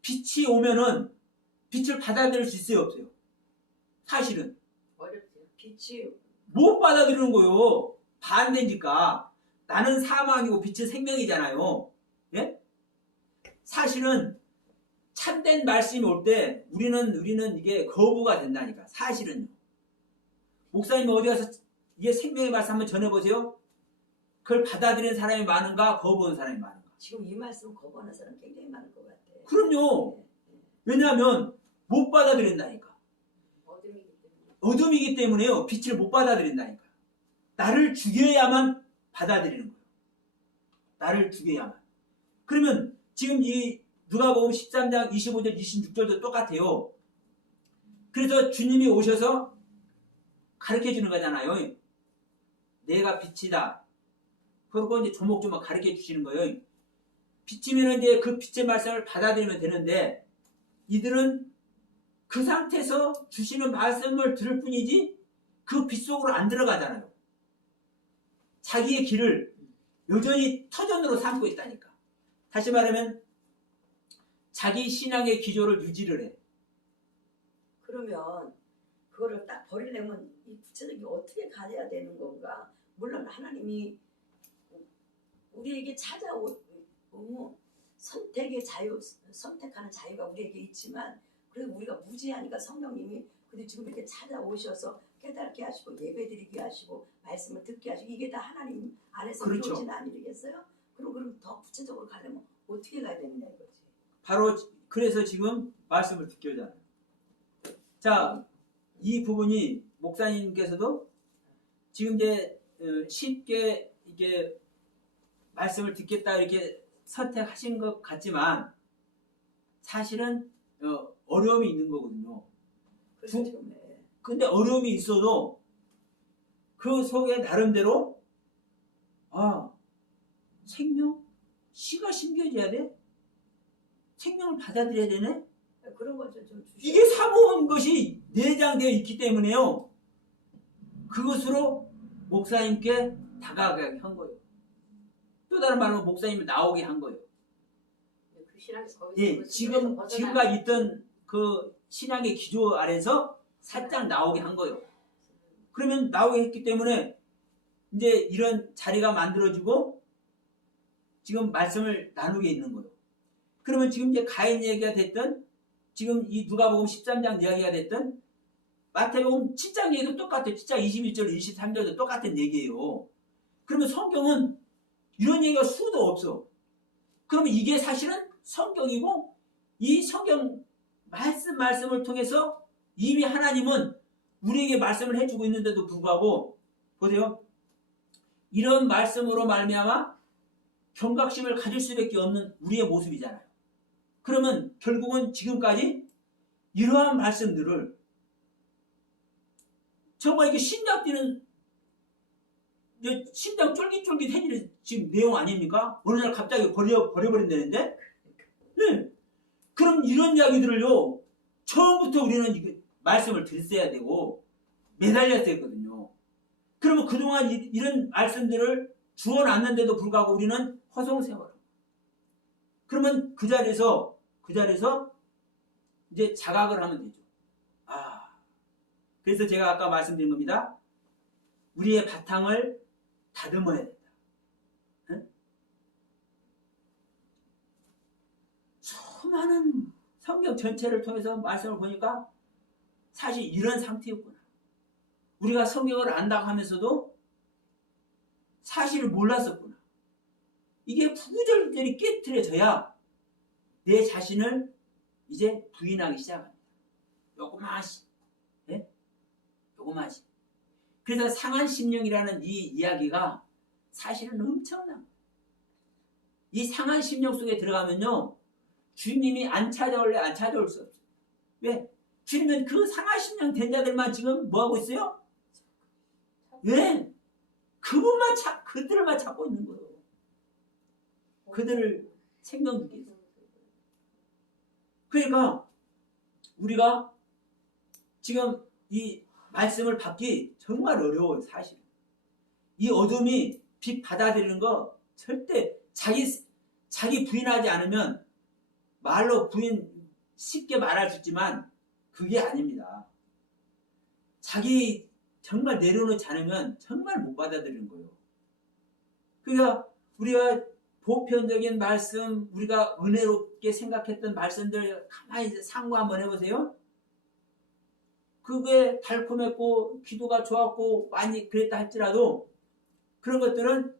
빛이 오면은 빛을 받아들일 수 있어요, 없어요? 사실은 어렵죠. 빛이 못 받아들이는 거예요. 반대니까. 나는 사망이고 빛은 생명이잖아요. 예? 사실은 참된 말씀이 올 때 우리는 이게 거부가 된다니까. 사실은요. 목사님 어디 가서 이게 생명의 말씀 한번 전해보세요. 그걸 받아들이는 사람이 많은가, 거부하는 사람이 많은가? 지금 이 말씀 거부하는 사람 굉장히 많을 것 같아요. 그럼요. 왜냐하면 못 받아들인다니까. 어둠이기 때문에요. 빛을 못 받아들인다니까. 나를 죽여야만 받아들이는 거예요. 나를 죽여야만. 그러면 지금 이 누가복음 13장 25절 26절도 똑같아요. 그래서 주님이 오셔서 가르쳐 주는 거잖아요. 내가 빛이다. 그리고 이제 조목조목 가르쳐 주시는 거예요. 빛이면 이제 그 빛의 말씀을 받아들이면 되는데 이들은 그 상태에서 주시는 말씀을 들을 뿐이지 그 빛 속으로 안 들어가잖아요. 자기의 길을 여전히 터전으로 삼고 있다니까. 다시 말하면 자기 신앙의 기조를 유지를 해. 그러면 그거를 딱 버리려면 이 구체적인 어떻게 가져야 되는 건가? 물론 하나님이 우리에게 선택의 자유, 선택하는 자유가 우리에게 있지만 그래도 우리가 무지하니까 성령님이 근데 지금 이렇게 찾아오셔서 깨닫게 하시고 예배드리게 하시고 말씀을 듣게 하시고 이게 다 하나님 안에서 그렇죠. 이루어진 아니겠어요? 그럼 더 구체적으로 가려면 어떻게 가야 되느냐 이거지. 바로 그래서 지금 말씀을 듣기 하잖아요. 자, 이 부분이 목사님께서도 지금 이제 쉽게 이게 말씀을 듣겠다 이렇게 선택하신 것 같지만 사실은 어려움이 있는 거거든요. 그래서 지금 근데 어려움이 있어도 그 속에 나름대로 생명? 씨가 심겨져야 돼? 생명을 받아들여야 되네? 그런 것 좀 주시고 이게 사모한 것이 내장되어 있기 때문에요. 그것으로 목사님께 다가가게 한 거예요. 또 다른 말로 목사님이 나오게 한 거예요. 그 신앙이 거기서 예, 지금까지 있던 그 신앙의 기조 아래서 살짝 나오게 한 거예요. 그러면 나오게 했기 때문에 이제 이런 자리가 만들어지고 지금 말씀을 나누게 있는 거예요. 그러면 지금 이제 가인 얘기가 됐든 지금 이 누가복음 13장 이야기가 됐든 마태복음 7장 얘기도 똑같아요. 7장 21절 23절도 똑같은 얘기예요. 그러면 성경은 이런 얘기가 수도 없어. 그러면 이게 사실은 성경이고 이 성경 말씀을 통해서 이미 하나님은 우리에게 말씀을 해주고 있는데도 불구하고 보세요. 이런 말씀으로 말미암아 경각심을 가질 수밖에 없는 우리의 모습이잖아요. 그러면 결국은 지금까지 이러한 말씀들을 정말 이게 심장 뛰는 심장 쫄깃쫄깃해지는 지금 내용 아닙니까? 어느 날 갑자기 버려버린다는데? 네. 그럼 이런 이야기들을요 처음부터 우리는 말씀을 들었어야 되고 매달렸어야 했거든요. 그러면 그동안 이런 말씀들을 주어놨는데도 불구하고 우리는 허송세월. 그러면 그 자리에서 이제 자각을 하면 되죠. 그래서 제가 아까 말씀드린 겁니다. 우리의 바탕을 다듬어야 된다. 응? 수많은 성경 전체를 통해서 말씀을 보니까 사실 이런 상태였구나. 우리가 성경을 안다고 하면서도 사실을 몰랐었구나. 이게 구구절절이 깨트려져야 내 자신을 이제 부인하기 시작합니다. 요거마시. 네? 요거마시. 그래서 상한심령이라는 이 이야기가 사실은 엄청난 이 상한심령 속에 들어가면요 주님이 안 찾아올래 안 찾아올 수 없어요. 왜? 주님은 그 상한심령 된 자들만 지금 뭐하고 있어요? 왜? 그들만 찾고 있는 거예요. 그들을 생명짓게 해서. 그러니까 우리가 지금 이 말씀을 받기 정말 어려워요. 사실 이 어둠이 빛 받아들이는 거 절대 자기 부인하지 않으면 말로 부인 쉽게 말할 수 있지만 그게 아닙니다. 자기 정말 내려놓지 않으면 정말 못 받아들이는 거예요. 그러니까 우리가 보편적인 말씀, 우리가 은혜롭게 생각했던 말씀들 가만히 상고 한번 해보세요. 그게 달콤했고 기도가 좋았고 많이 그랬다 할지라도 그런 것들은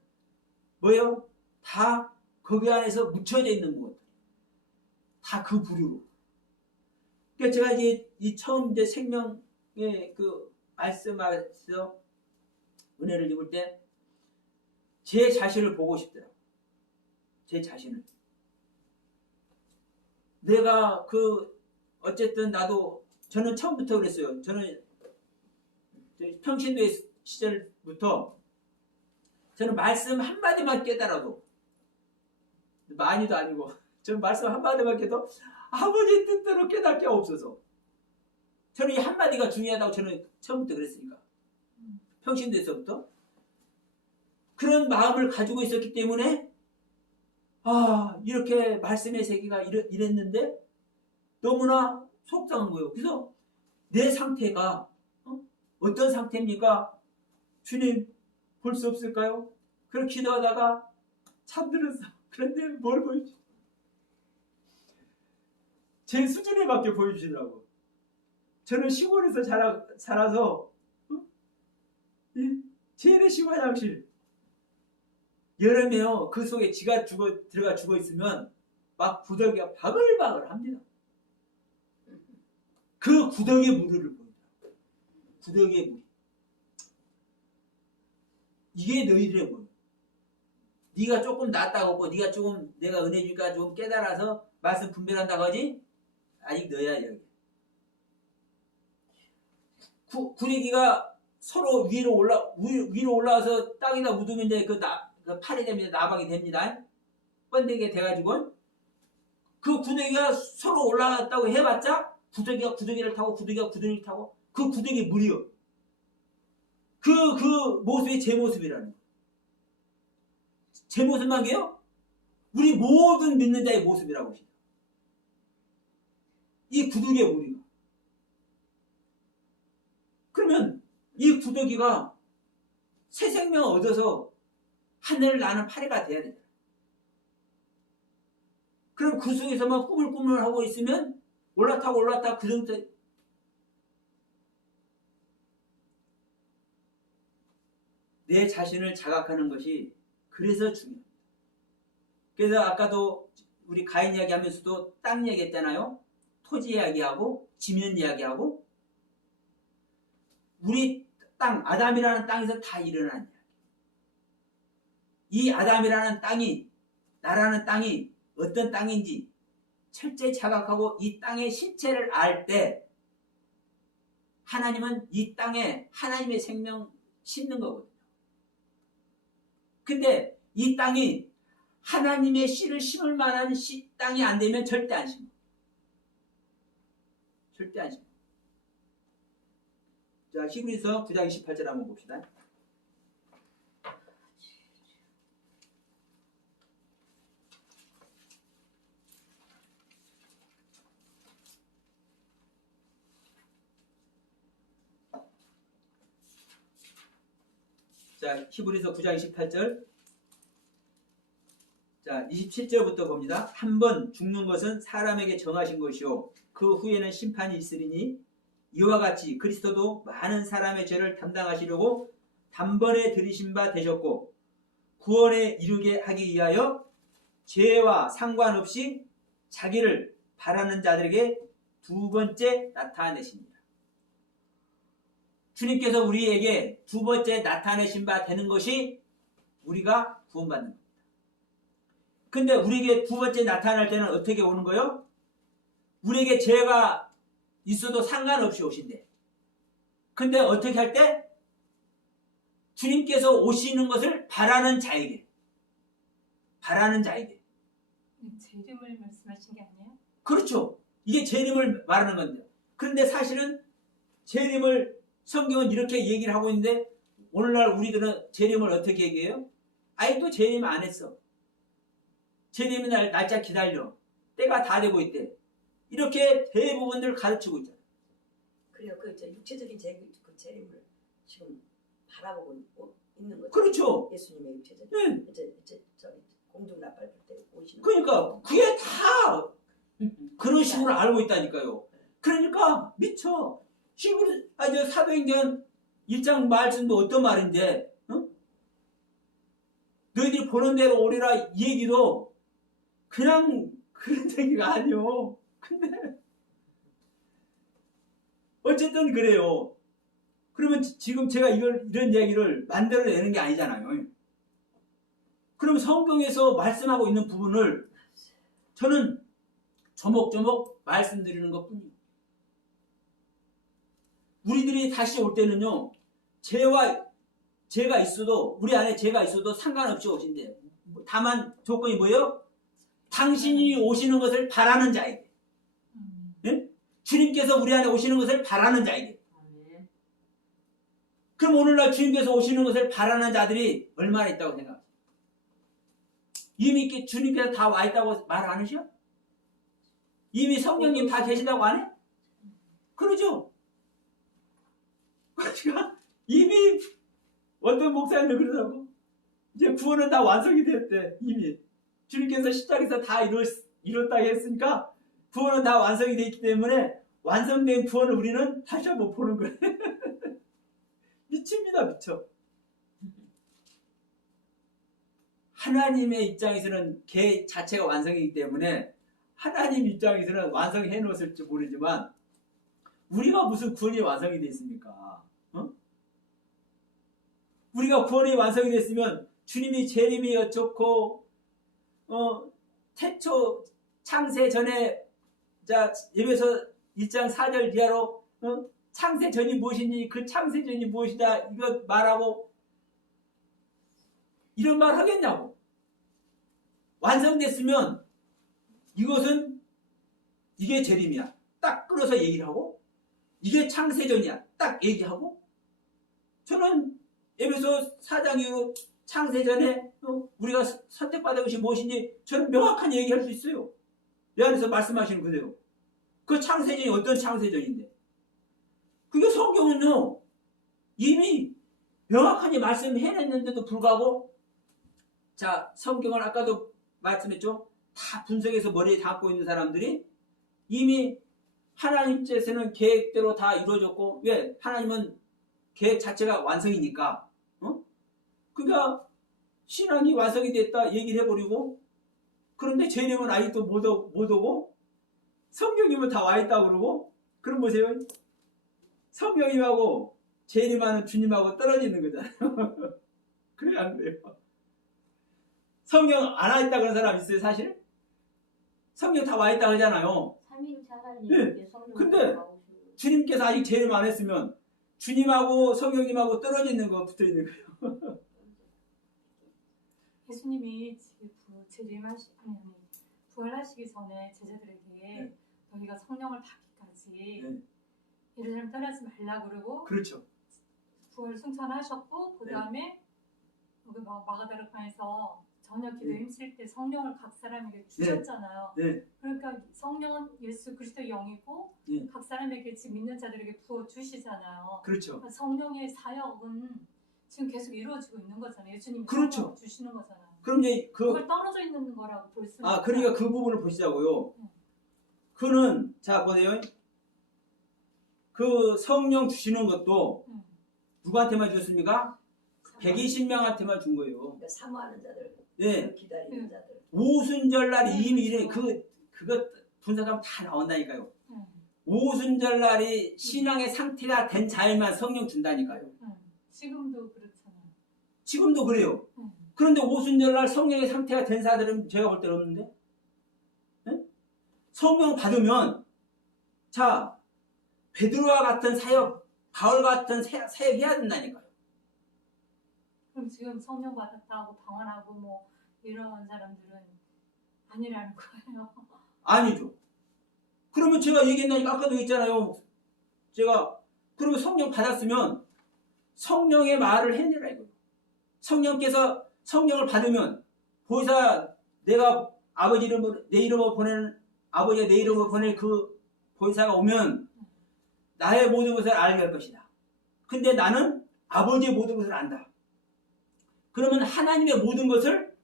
뭐예요? 다 거기 안에서 묻혀져 있는 것. 다 그 부류로. 그러니까 제가 이제 이 처음 이제 생명의 그 말씀에서 은혜를 입을 때 제 자신을 보고 싶더라고요. 제 자신을. 내가 어쨌든 저는 처음부터 그랬어요. 저는 평신도의 시절부터 저는 말씀 한마디만 깨달아도 많이도 아니고 저는 말씀 한마디만 깨도 아버지 뜻대로 깨달을 게 없어서 저는 이 한마디가 중요하다고 저는 처음부터 그랬으니까 평신도에서부터 그런 마음을 가지고 있었기 때문에 이렇게 말씀의 세계가 이랬는데 너무나 속상한 거예요. 그래서 내 상태가 어떤 상태입니까? 주님 볼 수 없을까요? 그렇게 기도하다가 잠들었어. 그런데 뭘 보여주지? 제 수준에밖에 보여주시더라고. 저는 시골에서 살아서 이 재래식 화장실 여름에요. 그 속에 지가 들어가 죽어 있으면 막 구더기가 바글바글 합니다. 그 구더기의 무리를 보여요. 구더기의 무리. 이게 너희들의 물. 네가 조금 낫다고 하고 네가 조금 내가 은혜 주니까 좀 깨달아서 말씀 분별한다고 하지? 아직 너야 여기. 구레기가 서로 위로 올라와서 땅에다 묻으면 이제 그 팔이 됩니다. 나방이 됩니다. 번데기가 돼가지고 그 구더기가 서로 올라갔다고 해봤자 구더기가 구더기를 타고 구더기가 구더기를 타고 그 구더기 물이요. 그 모습이 제 모습이라는 거예요. 제 모습만 게요? 우리 모든 믿는 자의 모습이라고 하시죠. 이 구더기의 물이요. 그러면 이 구더기가 새 생명을 얻어서 하늘을 나는 파리가 돼야 되잖아. 그럼 그 속에서만 꾸물꾸물 하고 있으면 올라타 그 정도. 내 자신을 자각하는 것이 그래서 중요합니다. 그래서 아까도 우리 가인 이야기하면서도 땅 얘기했잖아요. 토지 이야기하고 지면 이야기하고 우리 땅, 아담이라는 땅에서 다 일어난 이야기. 이 아담이라는 땅이, 나라는 땅이 어떤 땅인지 철저히 자각하고 이 땅의 실체를 알 때 하나님은 이 땅에 하나님의 생명 심는 거거든요. 근데 이 땅이 하나님의 씨를 심을 만한 땅이 안 되면 절대 안 심어. 절대 안 심어. 자, 히브리서 9장 28절 한번 봅시다. 자, 히브리서 9장 28절. 자, 27절부터 봅니다. 한 번 죽는 것은 사람에게 정하신 것이요 그 후에는 심판이 있으리니 이와 같이 그리스도도 많은 사람의 죄를 담당하시려고 단번에 들이신 바 되셨고 구원에 이르게 하기 위하여 죄와 상관없이 자기를 바라는 자들에게 두 번째 나타내십니다. 주님께서 우리에게 두 번째 나타내신 바 되는 것이 우리가 구원받는 겁니다. 근데 우리에게 두 번째 나타날 때는 어떻게 오는 거예요? 우리에게 죄가 있어도 상관없이 오신대. 근데 어떻게 할 때? 주님께서 오시는 것을 바라는 자에게. 바라는 자에게. 재림을 말씀하신 게 아니에요? 그렇죠. 이게 재림을 말하는 건데. 그런데 사실은 재림을 성경은 이렇게 얘기를 하고 있는데 오늘날 우리들은 재림을 어떻게 얘기해요? 아직도 재림 안 했어. 재림의 날짜 기다려. 때가 다 되고 있대. 이렇게 대부분들 가르치고 있잖아. 그래요. 그 육체적인 그 재림을 지금 바라보고 있는 거죠. 그렇죠. 예수님의 육체적인. 네. 이제 공중 나팔 불 때 오시는. 그러니까 그게 다 그런 식으로 알고 있다니까요. 그러니까 미쳐. 사도행전 1장 말씀도 어떤 말인데, 어? 너희들이 보는 대로 오리라 이 얘기도 그냥 그런 얘기가 아니요. 근데 어쨌든 그래요. 그러면 지금 제가 이런 얘기를 만들어내는 게 아니잖아요. 그럼 성경에서 말씀하고 있는 부분을 저는 조목조목 말씀드리는 것뿐입니다. 우리들이 다시 올 때는요, 죄가 있어도, 우리 안에 죄가 있어도 상관없이 오신대요. 다만 조건이 뭐예요? 당신이 오시는 것을 바라는 자에게. 네? 주님께서 우리 안에 오시는 것을 바라는 자에게. 그럼 오늘날 주님께서 오시는 것을 바라는 자들이 얼마나 있다고 생각하세요? 이미 주님께서 다 와 있다고 말 안 하셔? 이미 성령님 다 계시다고 안 해? 그러죠? 그러니까 이미 어떤 목사님들 그러더라고. 이제 구원은 다 완성이 됐대. 이미 주님께서 십자가에서 다 이뤘다고 했으니까 구원은 다 완성이 됐기 때문에 완성된 구원을 우리는 다시 한번 보는 거예요. 미칩니다. 미쳐. 하나님의 입장에서는 걔 자체가 완성이기 때문에 하나님 입장에서는 완성해 놓았을지 모르지만 우리가 무슨 구원이 완성이 됐습니까? 어? 우리가 구원이 완성이 됐으면 주님이 재림이 어쩌고 태초 창세 전에 자 에베소 1장 4절 이하로 창세 전이 무엇인지 그 창세 전이 무엇이다 이거 말하고 이런 말 하겠냐고. 완성됐으면 이것은 이게 재림이야 딱 끌어서 얘기를 하고 이게 창세전이야 딱 얘기하고 저는 에베소 4장 이후 창세전에 우리가 선택받은 것이 무엇인지 저는 명확한 얘기할 수 있어요. 이 안에서 말씀하시는 그대로 그 창세전이 어떤 창세전인데 그게 성경은요 이미 명확하게 말씀해냈는데도 불구하고 자 성경을 아까도 말씀했죠. 다 분석해서 머리에 담고 있는 사람들이 이미 하나님께서는 계획대로 다 이루어졌고 왜? 하나님은 계획 자체가 완성이니까 그러니까 신앙이 완성이 됐다 얘기를 해버리고 그런데 죄인은 아직도 못 오고 성령님은 다 와있다고 그러고 그럼 보세요. 성령님하고 죄인만은 주님하고 떨어지는 거잖아요. 그래 안 그래요? 성령 안 와있다 그런 사람 있어요 사실? 성령 다 와있다 그러잖아요. 삼위일체 네. 하나님께 성령 근데 주님께서 아직 재림 안 했으면 주님하고 성령님하고 떨어지는 거 붙어있는 거예요. 예수님이 지금 부활하시기 전에 제자들에게 너희가 성령을 받기까지 예루살렘 떠나지 말라 그러고 그렇죠. 부활 승천하셨고 그 다음에 여기 마가다락방에서 저녁 기도 힘쓸 때 성령을 각 사람에게 주셨잖아요. 그러니까 성령은 예수 그리스도의 영이고 각 사람에게 지금 믿는 자들에게 부어 주시잖아요. 그렇죠. 그러니까 성령의 사역은 지금 계속 이루어지고 있는 거잖아요. 예수님이 그렇죠. 주시는 거잖아요. 그럼 이제 그걸 떨어져 있는 거라고 볼 수. 그러니까 그 부분을 보시자고요. 그는 자 보세요. 그 성령 주시는 것도 누구한테만 주셨습니까? 120명한테만 준 거예요. 그러니까 사모하는 자들, 네. 기다리는 자들. 오순절날이 이미 이래 그거 분석하면 다 나온다니까요. 오순절날이 신앙의 상태가 된 자에만 성령 준다니까요. 지금도 그렇잖아요. 지금도 그래요. 그런데 오순절날 성령의 상태가 된 사람들은 제가 볼 때는 없는데 네? 성령 받으면 자 베드로와 같은 사역 바울 같은 사역 해야 된다니까요. 그럼 지금 성령 받았다고 방언하고 뭐 이런 사람들은 아니라는 거예요. 아니죠. 그러면 제가 얘기했나니까 아까도 했잖아요. 제가 그러면 성령 받았으면 성령의 말을 해내라 이거예요. 성령께서 성령을 받으면 보이사 내가 아버지 이름으로 내 이름으로 보내는 아버지가 내 이름으로 보낼 그 보이사가 오면 나의 모든 것을 알게 할 것이다. 근데 나는 아버지의 모든 것을 안다. 그러면 하나님의 모든 것을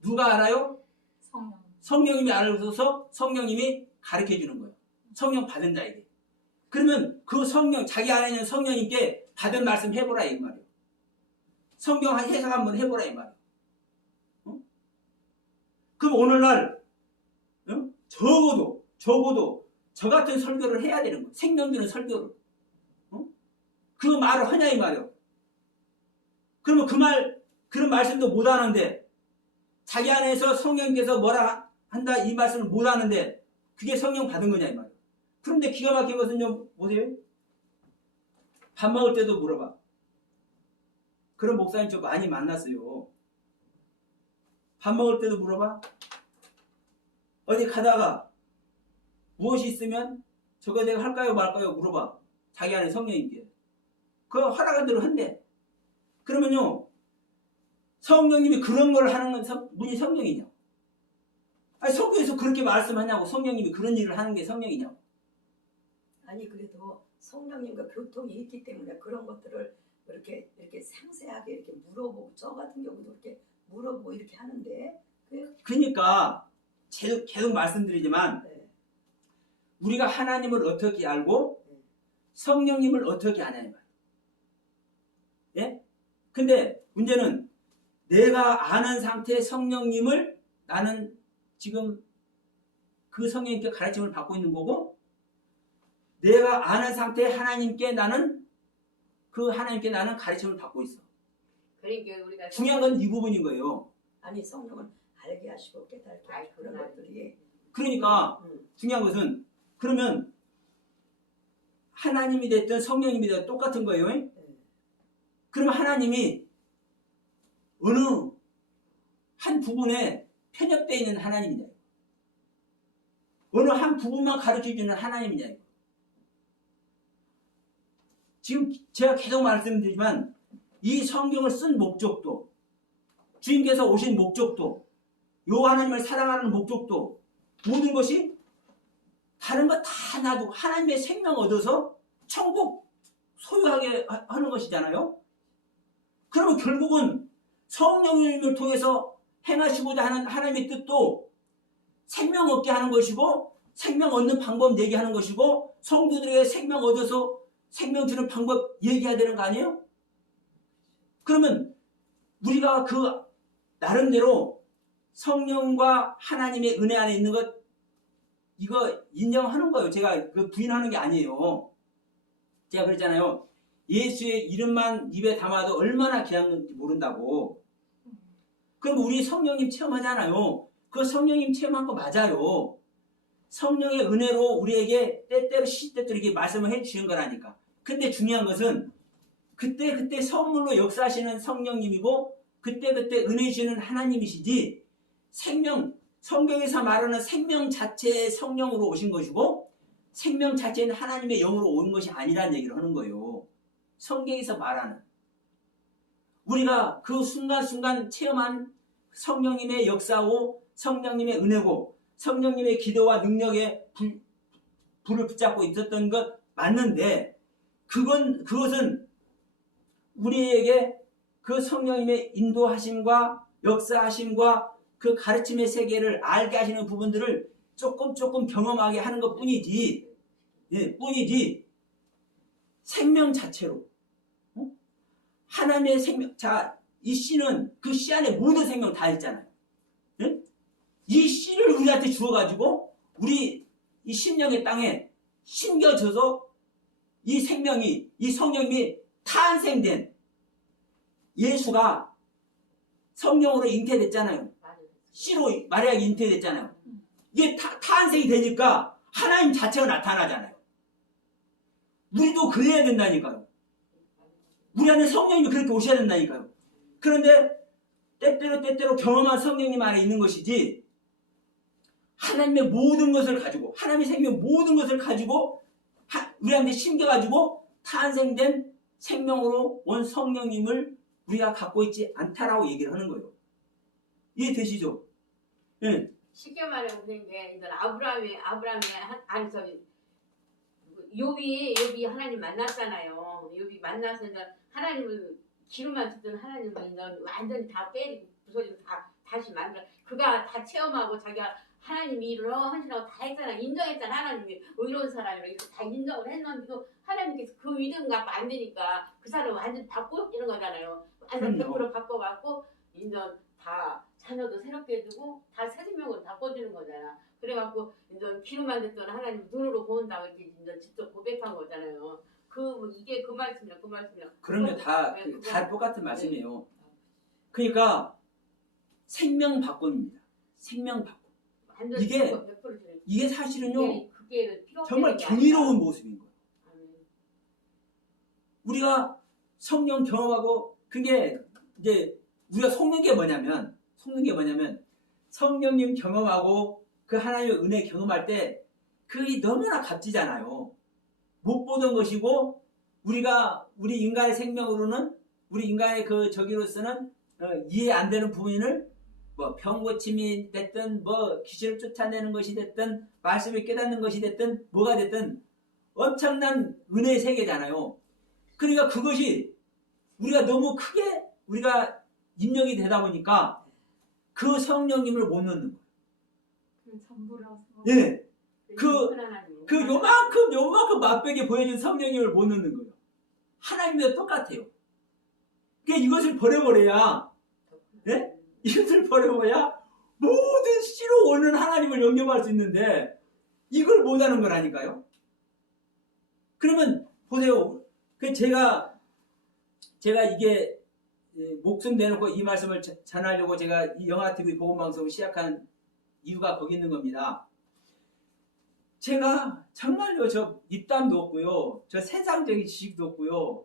누가 알아요? 성령님이 알아서 성령님이 가르쳐 주는 거예요. 성령 받은 자에게. 그러면 그 성령 자기 안에 있는 성령님께 받은 말씀 해보라 이 말이에요. 성경 해석 한번 해보라 이 말이에요. 그럼 오늘날 적어도 저 같은 설교를 해야 되는 거예요. 생명 주는 설교를. 그 말을 하냐 이 말이에요. 그러면 그런 말씀도 못 하는데 자기 안에서 성령께서 뭐라 한다 이 말씀을 못 하는데 그게 성령 받은 거냐 이 말이에요. 그런데 기가 막힌 것은 좀 보세요. 밥 먹을 때도 물어봐. 그런 목사님 좀 많이 만났어요. 밥 먹을 때도 물어봐. 어디 가다가 무엇이 있으면 저거 내가 할까요 말까요 물어봐. 자기 안에 성령님께. 그 허락한 대로 한대. 그러면요. 성령님이 그런 걸 하는 건 분이 성령이냐? 아니 성경에서 그렇게 말씀하냐고. 성령님이 그런 일을 하는 게 성령이냐고. 아니 그래도 성령님과 교통이 있기 때문에 그런 것들을 이렇게 상세하게 이렇게 물어보고 저 같은 경우도 이렇게 물어보고 이렇게 하는데 그러니까 계속 말씀드리지만 우리가 하나님을 어떻게 알고 성령님을 어떻게 아냐는 말이에요. 예? 근데 문제는 내가 아는 상태의 성령님을 나는 지금 그 성령님께 가르침을 받고 있는 거고 내가 아는 상태의 하나님께 나는 그 하나님께 나는 가르침을 받고 있어. 그러니까 우리가 중요한 건 이 부분인 거예요. 아니 성령은 알게 하시고 깨닫게 하시고 그런 것들이 그러니까 중요한 것은 그러면 하나님이 됐든 성령님이 됐든 똑같은 거예요. 그러면 하나님이 어느 한 부분에 편협되어 있는 하나님이냐. 어느 한 부분만 가르쳐주는 하나님이냐. 지금 제가 계속 말씀드리지만 이 성경을 쓴 목적도 주님께서 오신 목적도 요 하나님을 사랑하는 목적도 모든 것이 다른 거 다 놔두고 하나님의 생명 얻어서 천국 소유하게 하는 것이잖아요. 그러면 결국은 성령님을 통해서 행하시고자 하는 하나님의 뜻도 생명 얻게 하는 것이고 생명 얻는 방법 얘기하는 것이고 성도들에게 생명 얻어서 생명 주는 방법 얘기해야 되는 거 아니에요? 그러면 우리가 그 나름대로 성령과 하나님의 은혜 안에 있는 것 이거 인정하는 거예요. 제가 그 부인하는 게 아니에요. 제가 그랬잖아요. 예수의 이름만 입에 담아도 얼마나 귀한 건지 모른다고. 그럼 우리 성령님 체험하잖아요. 그 성령님 체험한 거 맞아요. 성령의 은혜로 우리에게 때때로 시시때때로 이렇게 말씀을 해주시는 거라니까. 근데 중요한 것은 그때 선물로 역사하시는 성령님이고 그때 은혜 주시는 하나님이시지 성경에서 말하는 생명 자체의 성령으로 오신 것이고 생명 자체는 하나님의 영으로 온 것이 아니라는 얘기를 하는 거예요. 성경에서 말하는 우리가 그 순간순간 체험한 성령님의 역사고 성령님의 은혜고 성령님의 기도와 능력에 불을 붙잡고 있었던 것 맞는데 그것은 우리에게 그 성령님의 인도하심과 역사하심과 그 가르침의 세계를 알게 하시는 부분들을 조금 경험하게 하는 것 뿐이지, 뿐이지 생명 자체로 하나님의 생명. 자, 이 씨는 그 씨 안에 모든 생명 다 있잖아요. 이 씨를 우리한테 주어가지고 우리 이 심령의 땅에 심겨져서 이 생명이 이 성령님이 탄생된 예수가 성령으로 잉태됐잖아요. 씨로 마리아가 잉태됐잖아요. 이게 탄생이 되니까 하나님 자체가 나타나잖아요. 우리도 그래야 된다니까요. 우리 안에 성령님이 그렇게 오셔야 된다니까요. 그런데 때때로 경험한 성령님 안에 있는 것이지 하나님의 모든 것을 가지고 하나님의 생명 모든 것을 가지고 우리한테 심겨가지고 탄생된 생명으로 온 성령님을 우리가 갖고 있지 않다라고 얘기를 하는 거예요. 이해되시죠? 네. 쉽게 말해 보는 게 이제 아브라함의 안에서 욥이 하나님 만났잖아요. 욥이 만나서 이제 하나님을 기름만 쓰던 하나님을 이제 완전히 다 깨지고 부서지고 다시 만들어. 그가 다 체험하고 자기가 하나님이 일을 하시라고 다 했잖아. 인정했잖아. 하나님이 의로운 사람이라고 이렇게 다 인정을 했는데도 하나님께서 그 믿음 갖고 안 되니까 그 사람을 완전히 바꾸시는 거잖아요. 완전 100% 바꿔갖고 인정 다 자녀도 새롭게 해주고 다 새 생명으로 바꿔주는 거잖아. 그래갖고 이제 기름만 됐던 하나님 눈으로 보는다고 이렇게 이제 직접 고백한 거잖아요. 이게 그 말씀이야. 그러면 다 똑같은 말씀이에요. 그러니까 생명 바꿈입니다. 생명 바꿈. 이게 사실은요 정말 경이로운 모습인 거예요. 우리가 성령 경험하고 그게 이제 우리가 속는 게 뭐냐면 성령님 경험하고 그 하나님의 은혜 경험할 때 그게 너무나 값지잖아요. 못 보던 것이고 우리 인간의 생명으로는 우리 인간의 그 저기로서는 이해 안 되는 부분을 뭐 병고침이 됐든 뭐 귀신을 쫓아내는 것이 됐든 말씀을 깨닫는 것이 됐든 뭐가 됐든 엄청난 은혜의 세계잖아요. 그러니까 그것이 우리가 너무 크게 우리가 입력이 되다 보니까 그 성령님을 못 넣는 거예요. 전부라서. 네. 요만큼 맛보게 보여준 성령님을 못 넣는 거예요. 하나님과 똑같아요. 그러니까 이것을 버려버려야, 네? 이것을 버려버려야 모든 씨로 오는 하나님을 영접할 수 있는데 이걸 못하는 거라니까요. 그러면 보세요. 제가 이게 목숨 내놓고 이 말씀을 전하려고 제가 이 영화TV 복음방송을 시작한 이유가 거기 있는 겁니다. 제가 정말요, 저 입담도 없고요, 저 세상적인 지식도 없고요,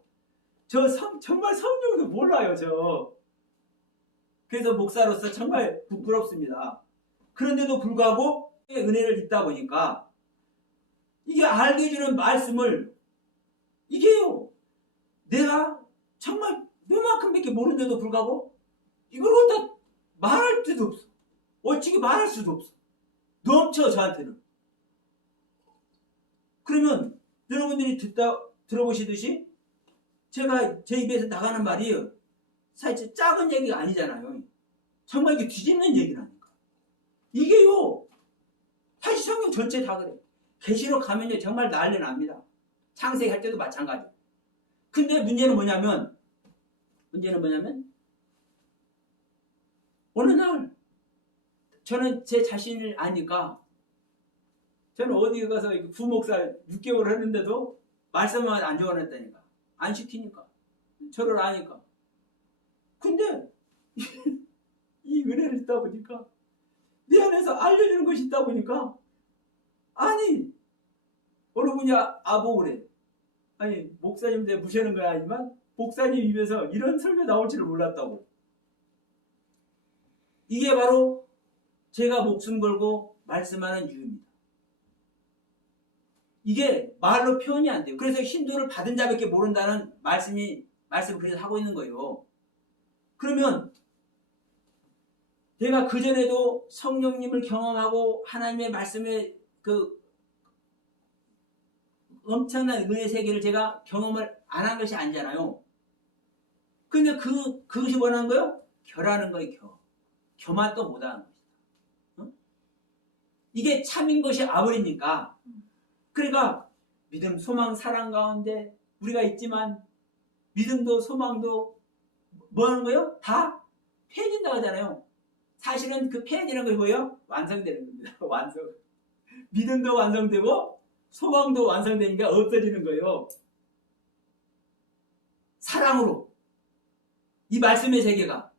정말 성령도 몰라요, 그래서 목사로서 정말 부끄럽습니다. 그런데도 불구하고 은혜를 입다 보니까 이게 알게 해주는 말씀을 이게요, 내가 정말 요만큼밖에 모르는데도 불구하고 이걸 어디다 말할 수도 없어. 어찌게 말할 수도 없어. 넘쳐 저한테는. 그러면 여러분들이 들어보시듯이 제가 제 입에서 나가는 말이 사실 작은 얘기가 아니잖아요. 정말 이게 뒤집는 얘기라니까. 이게요. 사실 성경 전체 다 그래. 계시록 가면요 정말 난리 납니다. 창세기 할 때도 마찬가지. 근데 문제는 뭐냐면 어느 날 저는 제 자신을 아니까 저는 어디 가서 부목사 6개월 했는데도 말씀만 안 적어냈다니까. 안 시키니까. 저를 아니까. 근데 이 은혜를 있다 보니까 내 안에서 알려주는 것이 있다 보니까 아니 어느 분이 아보그래. 아니 목사님 내 무시하는 건 아니지만 목사님 입에서 이런 설교 나올 줄을 몰랐다고. 이게 바로 제가 목숨 걸고 말씀하는 이유입니다. 이게 말로 표현이 안 돼요. 그래서 힌두를 받은 자밖에 모른다는 말씀을 그래서 하고 있는 거예요. 그러면 내가 그전에도 성령님을 경험하고 하나님의 말씀의 그 엄청난 은혜 세계를 제가 경험을 안 한 것이 아니잖아요. 근데 그것이 원하는 거예요? 결하는 거예요. 겸만 또 못하는 것이다. 어? 이게 참인 것이 아버리니까. 그러니까 믿음, 소망, 사랑 가운데 우리가 있지만 믿음도 소망도 뭐 하는 거예요? 다 폐해진다고 하잖아요. 사실은 그 폐해지는 게 뭐예요? 완성되는 겁니다. 완성. 믿음도 완성되고 소망도 완성되니까 없어지는 거예요. 사랑으로. 이 말씀의 세계가.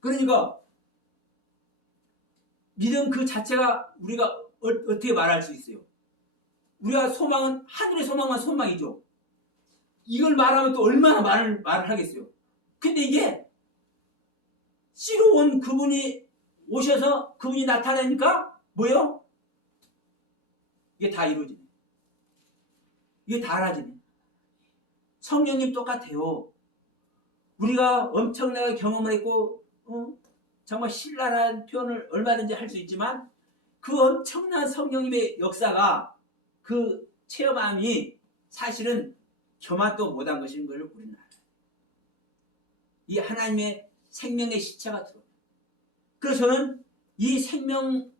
그러니까 믿음 그 자체가 우리가 어떻게 말할 수 있어요? 우리가 소망은 하늘의 소망만 소망이죠. 이걸 말하면 또 얼마나 말을 하겠어요. 근데 이게 씨로 온 그분이 오셔서 그분이 나타나니까 뭐예요? 이게 다 이루어지네. 이게 다 알아지네. 성령님 똑같아요. 우리가 엄청나게 경험을 했고 정말 신랄한 표현을 얼마든지 할 수 있지만 그 엄청난 성령님의 역사가 그 체험함이 사실은 저만도 못한 것인 걸 우리는 알아요. 이 하나님의 생명의 시체가 들어요. 그래서 저는 이 생명을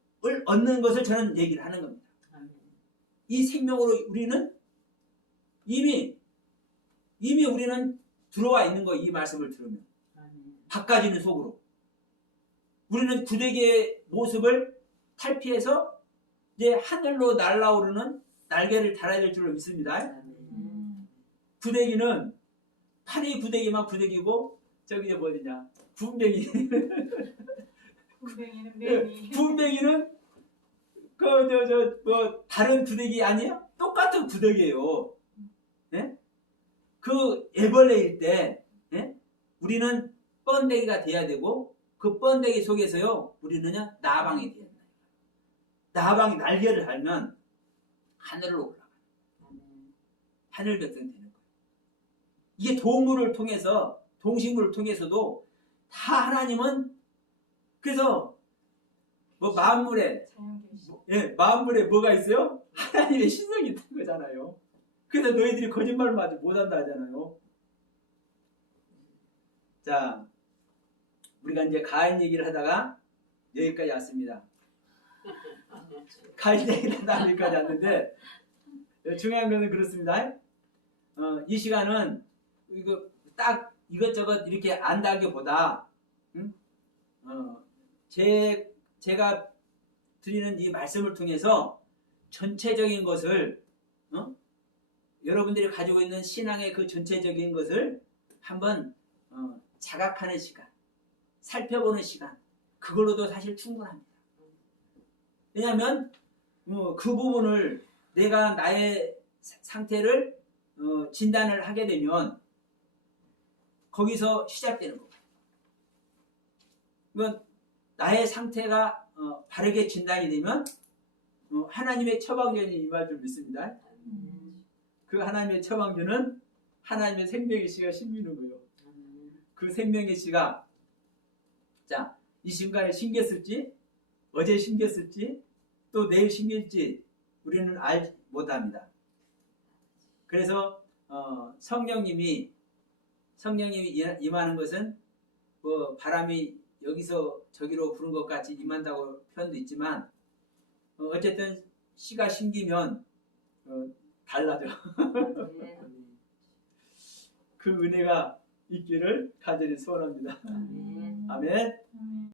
얻는 것을 저는 얘기를 하는 겁니다. 이 생명으로 우리는 이미 우리는 들어와 있는 거예요. 이 말씀을 들으면. 바꿔지는 속으로. 우리는 구데기의 모습을 탈피해서 이제 하늘로 날아오르는 날개를 달아야 될 줄로 믿습니다. 구데기는 파리 구데기만 구데기고 저기 뭐 어디냐 군뱅이. 군뱅이는 매미. 군뱅이는 뭐 다른 구데기 아니에요? 똑같은 구데기예요. 네? 그 애벌레일 때 우리는 번데기가 돼야 되고 그 번데기 속에서요 우리는요 나방이 돼야 돼요. 나방이 날개를 달면 하늘로 올라가요. 하늘 백성 되는 거예요. 이게 동물을 통해서 동식물을 통해서도 다 하나님은 그래서 뭐 만물에 만물에 뭐가 있어요? 하나님의 신성이 있는 거잖아요. 그래서 너희들이 거짓말을 아주 못한다 하잖아요. 자, 우리가 이제 가인 얘기를 하다가 여기까지 왔습니다. 가인 얘기를 하다가 여기까지 왔는데 중요한 것은 그렇습니다. 이 시간은 이거 딱 이것저것 이렇게 안다기보다 제가 드리는 이 말씀을 통해서 전체적인 것을 여러분들이 가지고 있는 신앙의 그 전체적인 것을 한번 자각하는 시간, 살펴보는 시간, 그걸로도 사실 충분합니다. 왜냐하면 그 부분을 내가 나의 상태를 진단을 하게 되면 거기서 시작되는 거예요. 그러니까 나의 상태가 바르게 진단이 되면 하나님의 처방전이 임할 줄 믿습니다. 그 하나님의 처방전은 하나님의 생명의 씨가 심기는 거예요. 그 생명의 씨가 자, 이 순간에 심겼을지 어제 심겼을지 또 내일 심길지 우리는 알지 못합니다. 그래서 성령님이 임하는 것은 뭐 바람이 여기서 저기로 부는 것 같이 임한다고 표현도 있지만 어쨌든 씨가 심기면 달라져. 네. 그 은혜가 있기를 간절히 소원합니다. 네. 아멘.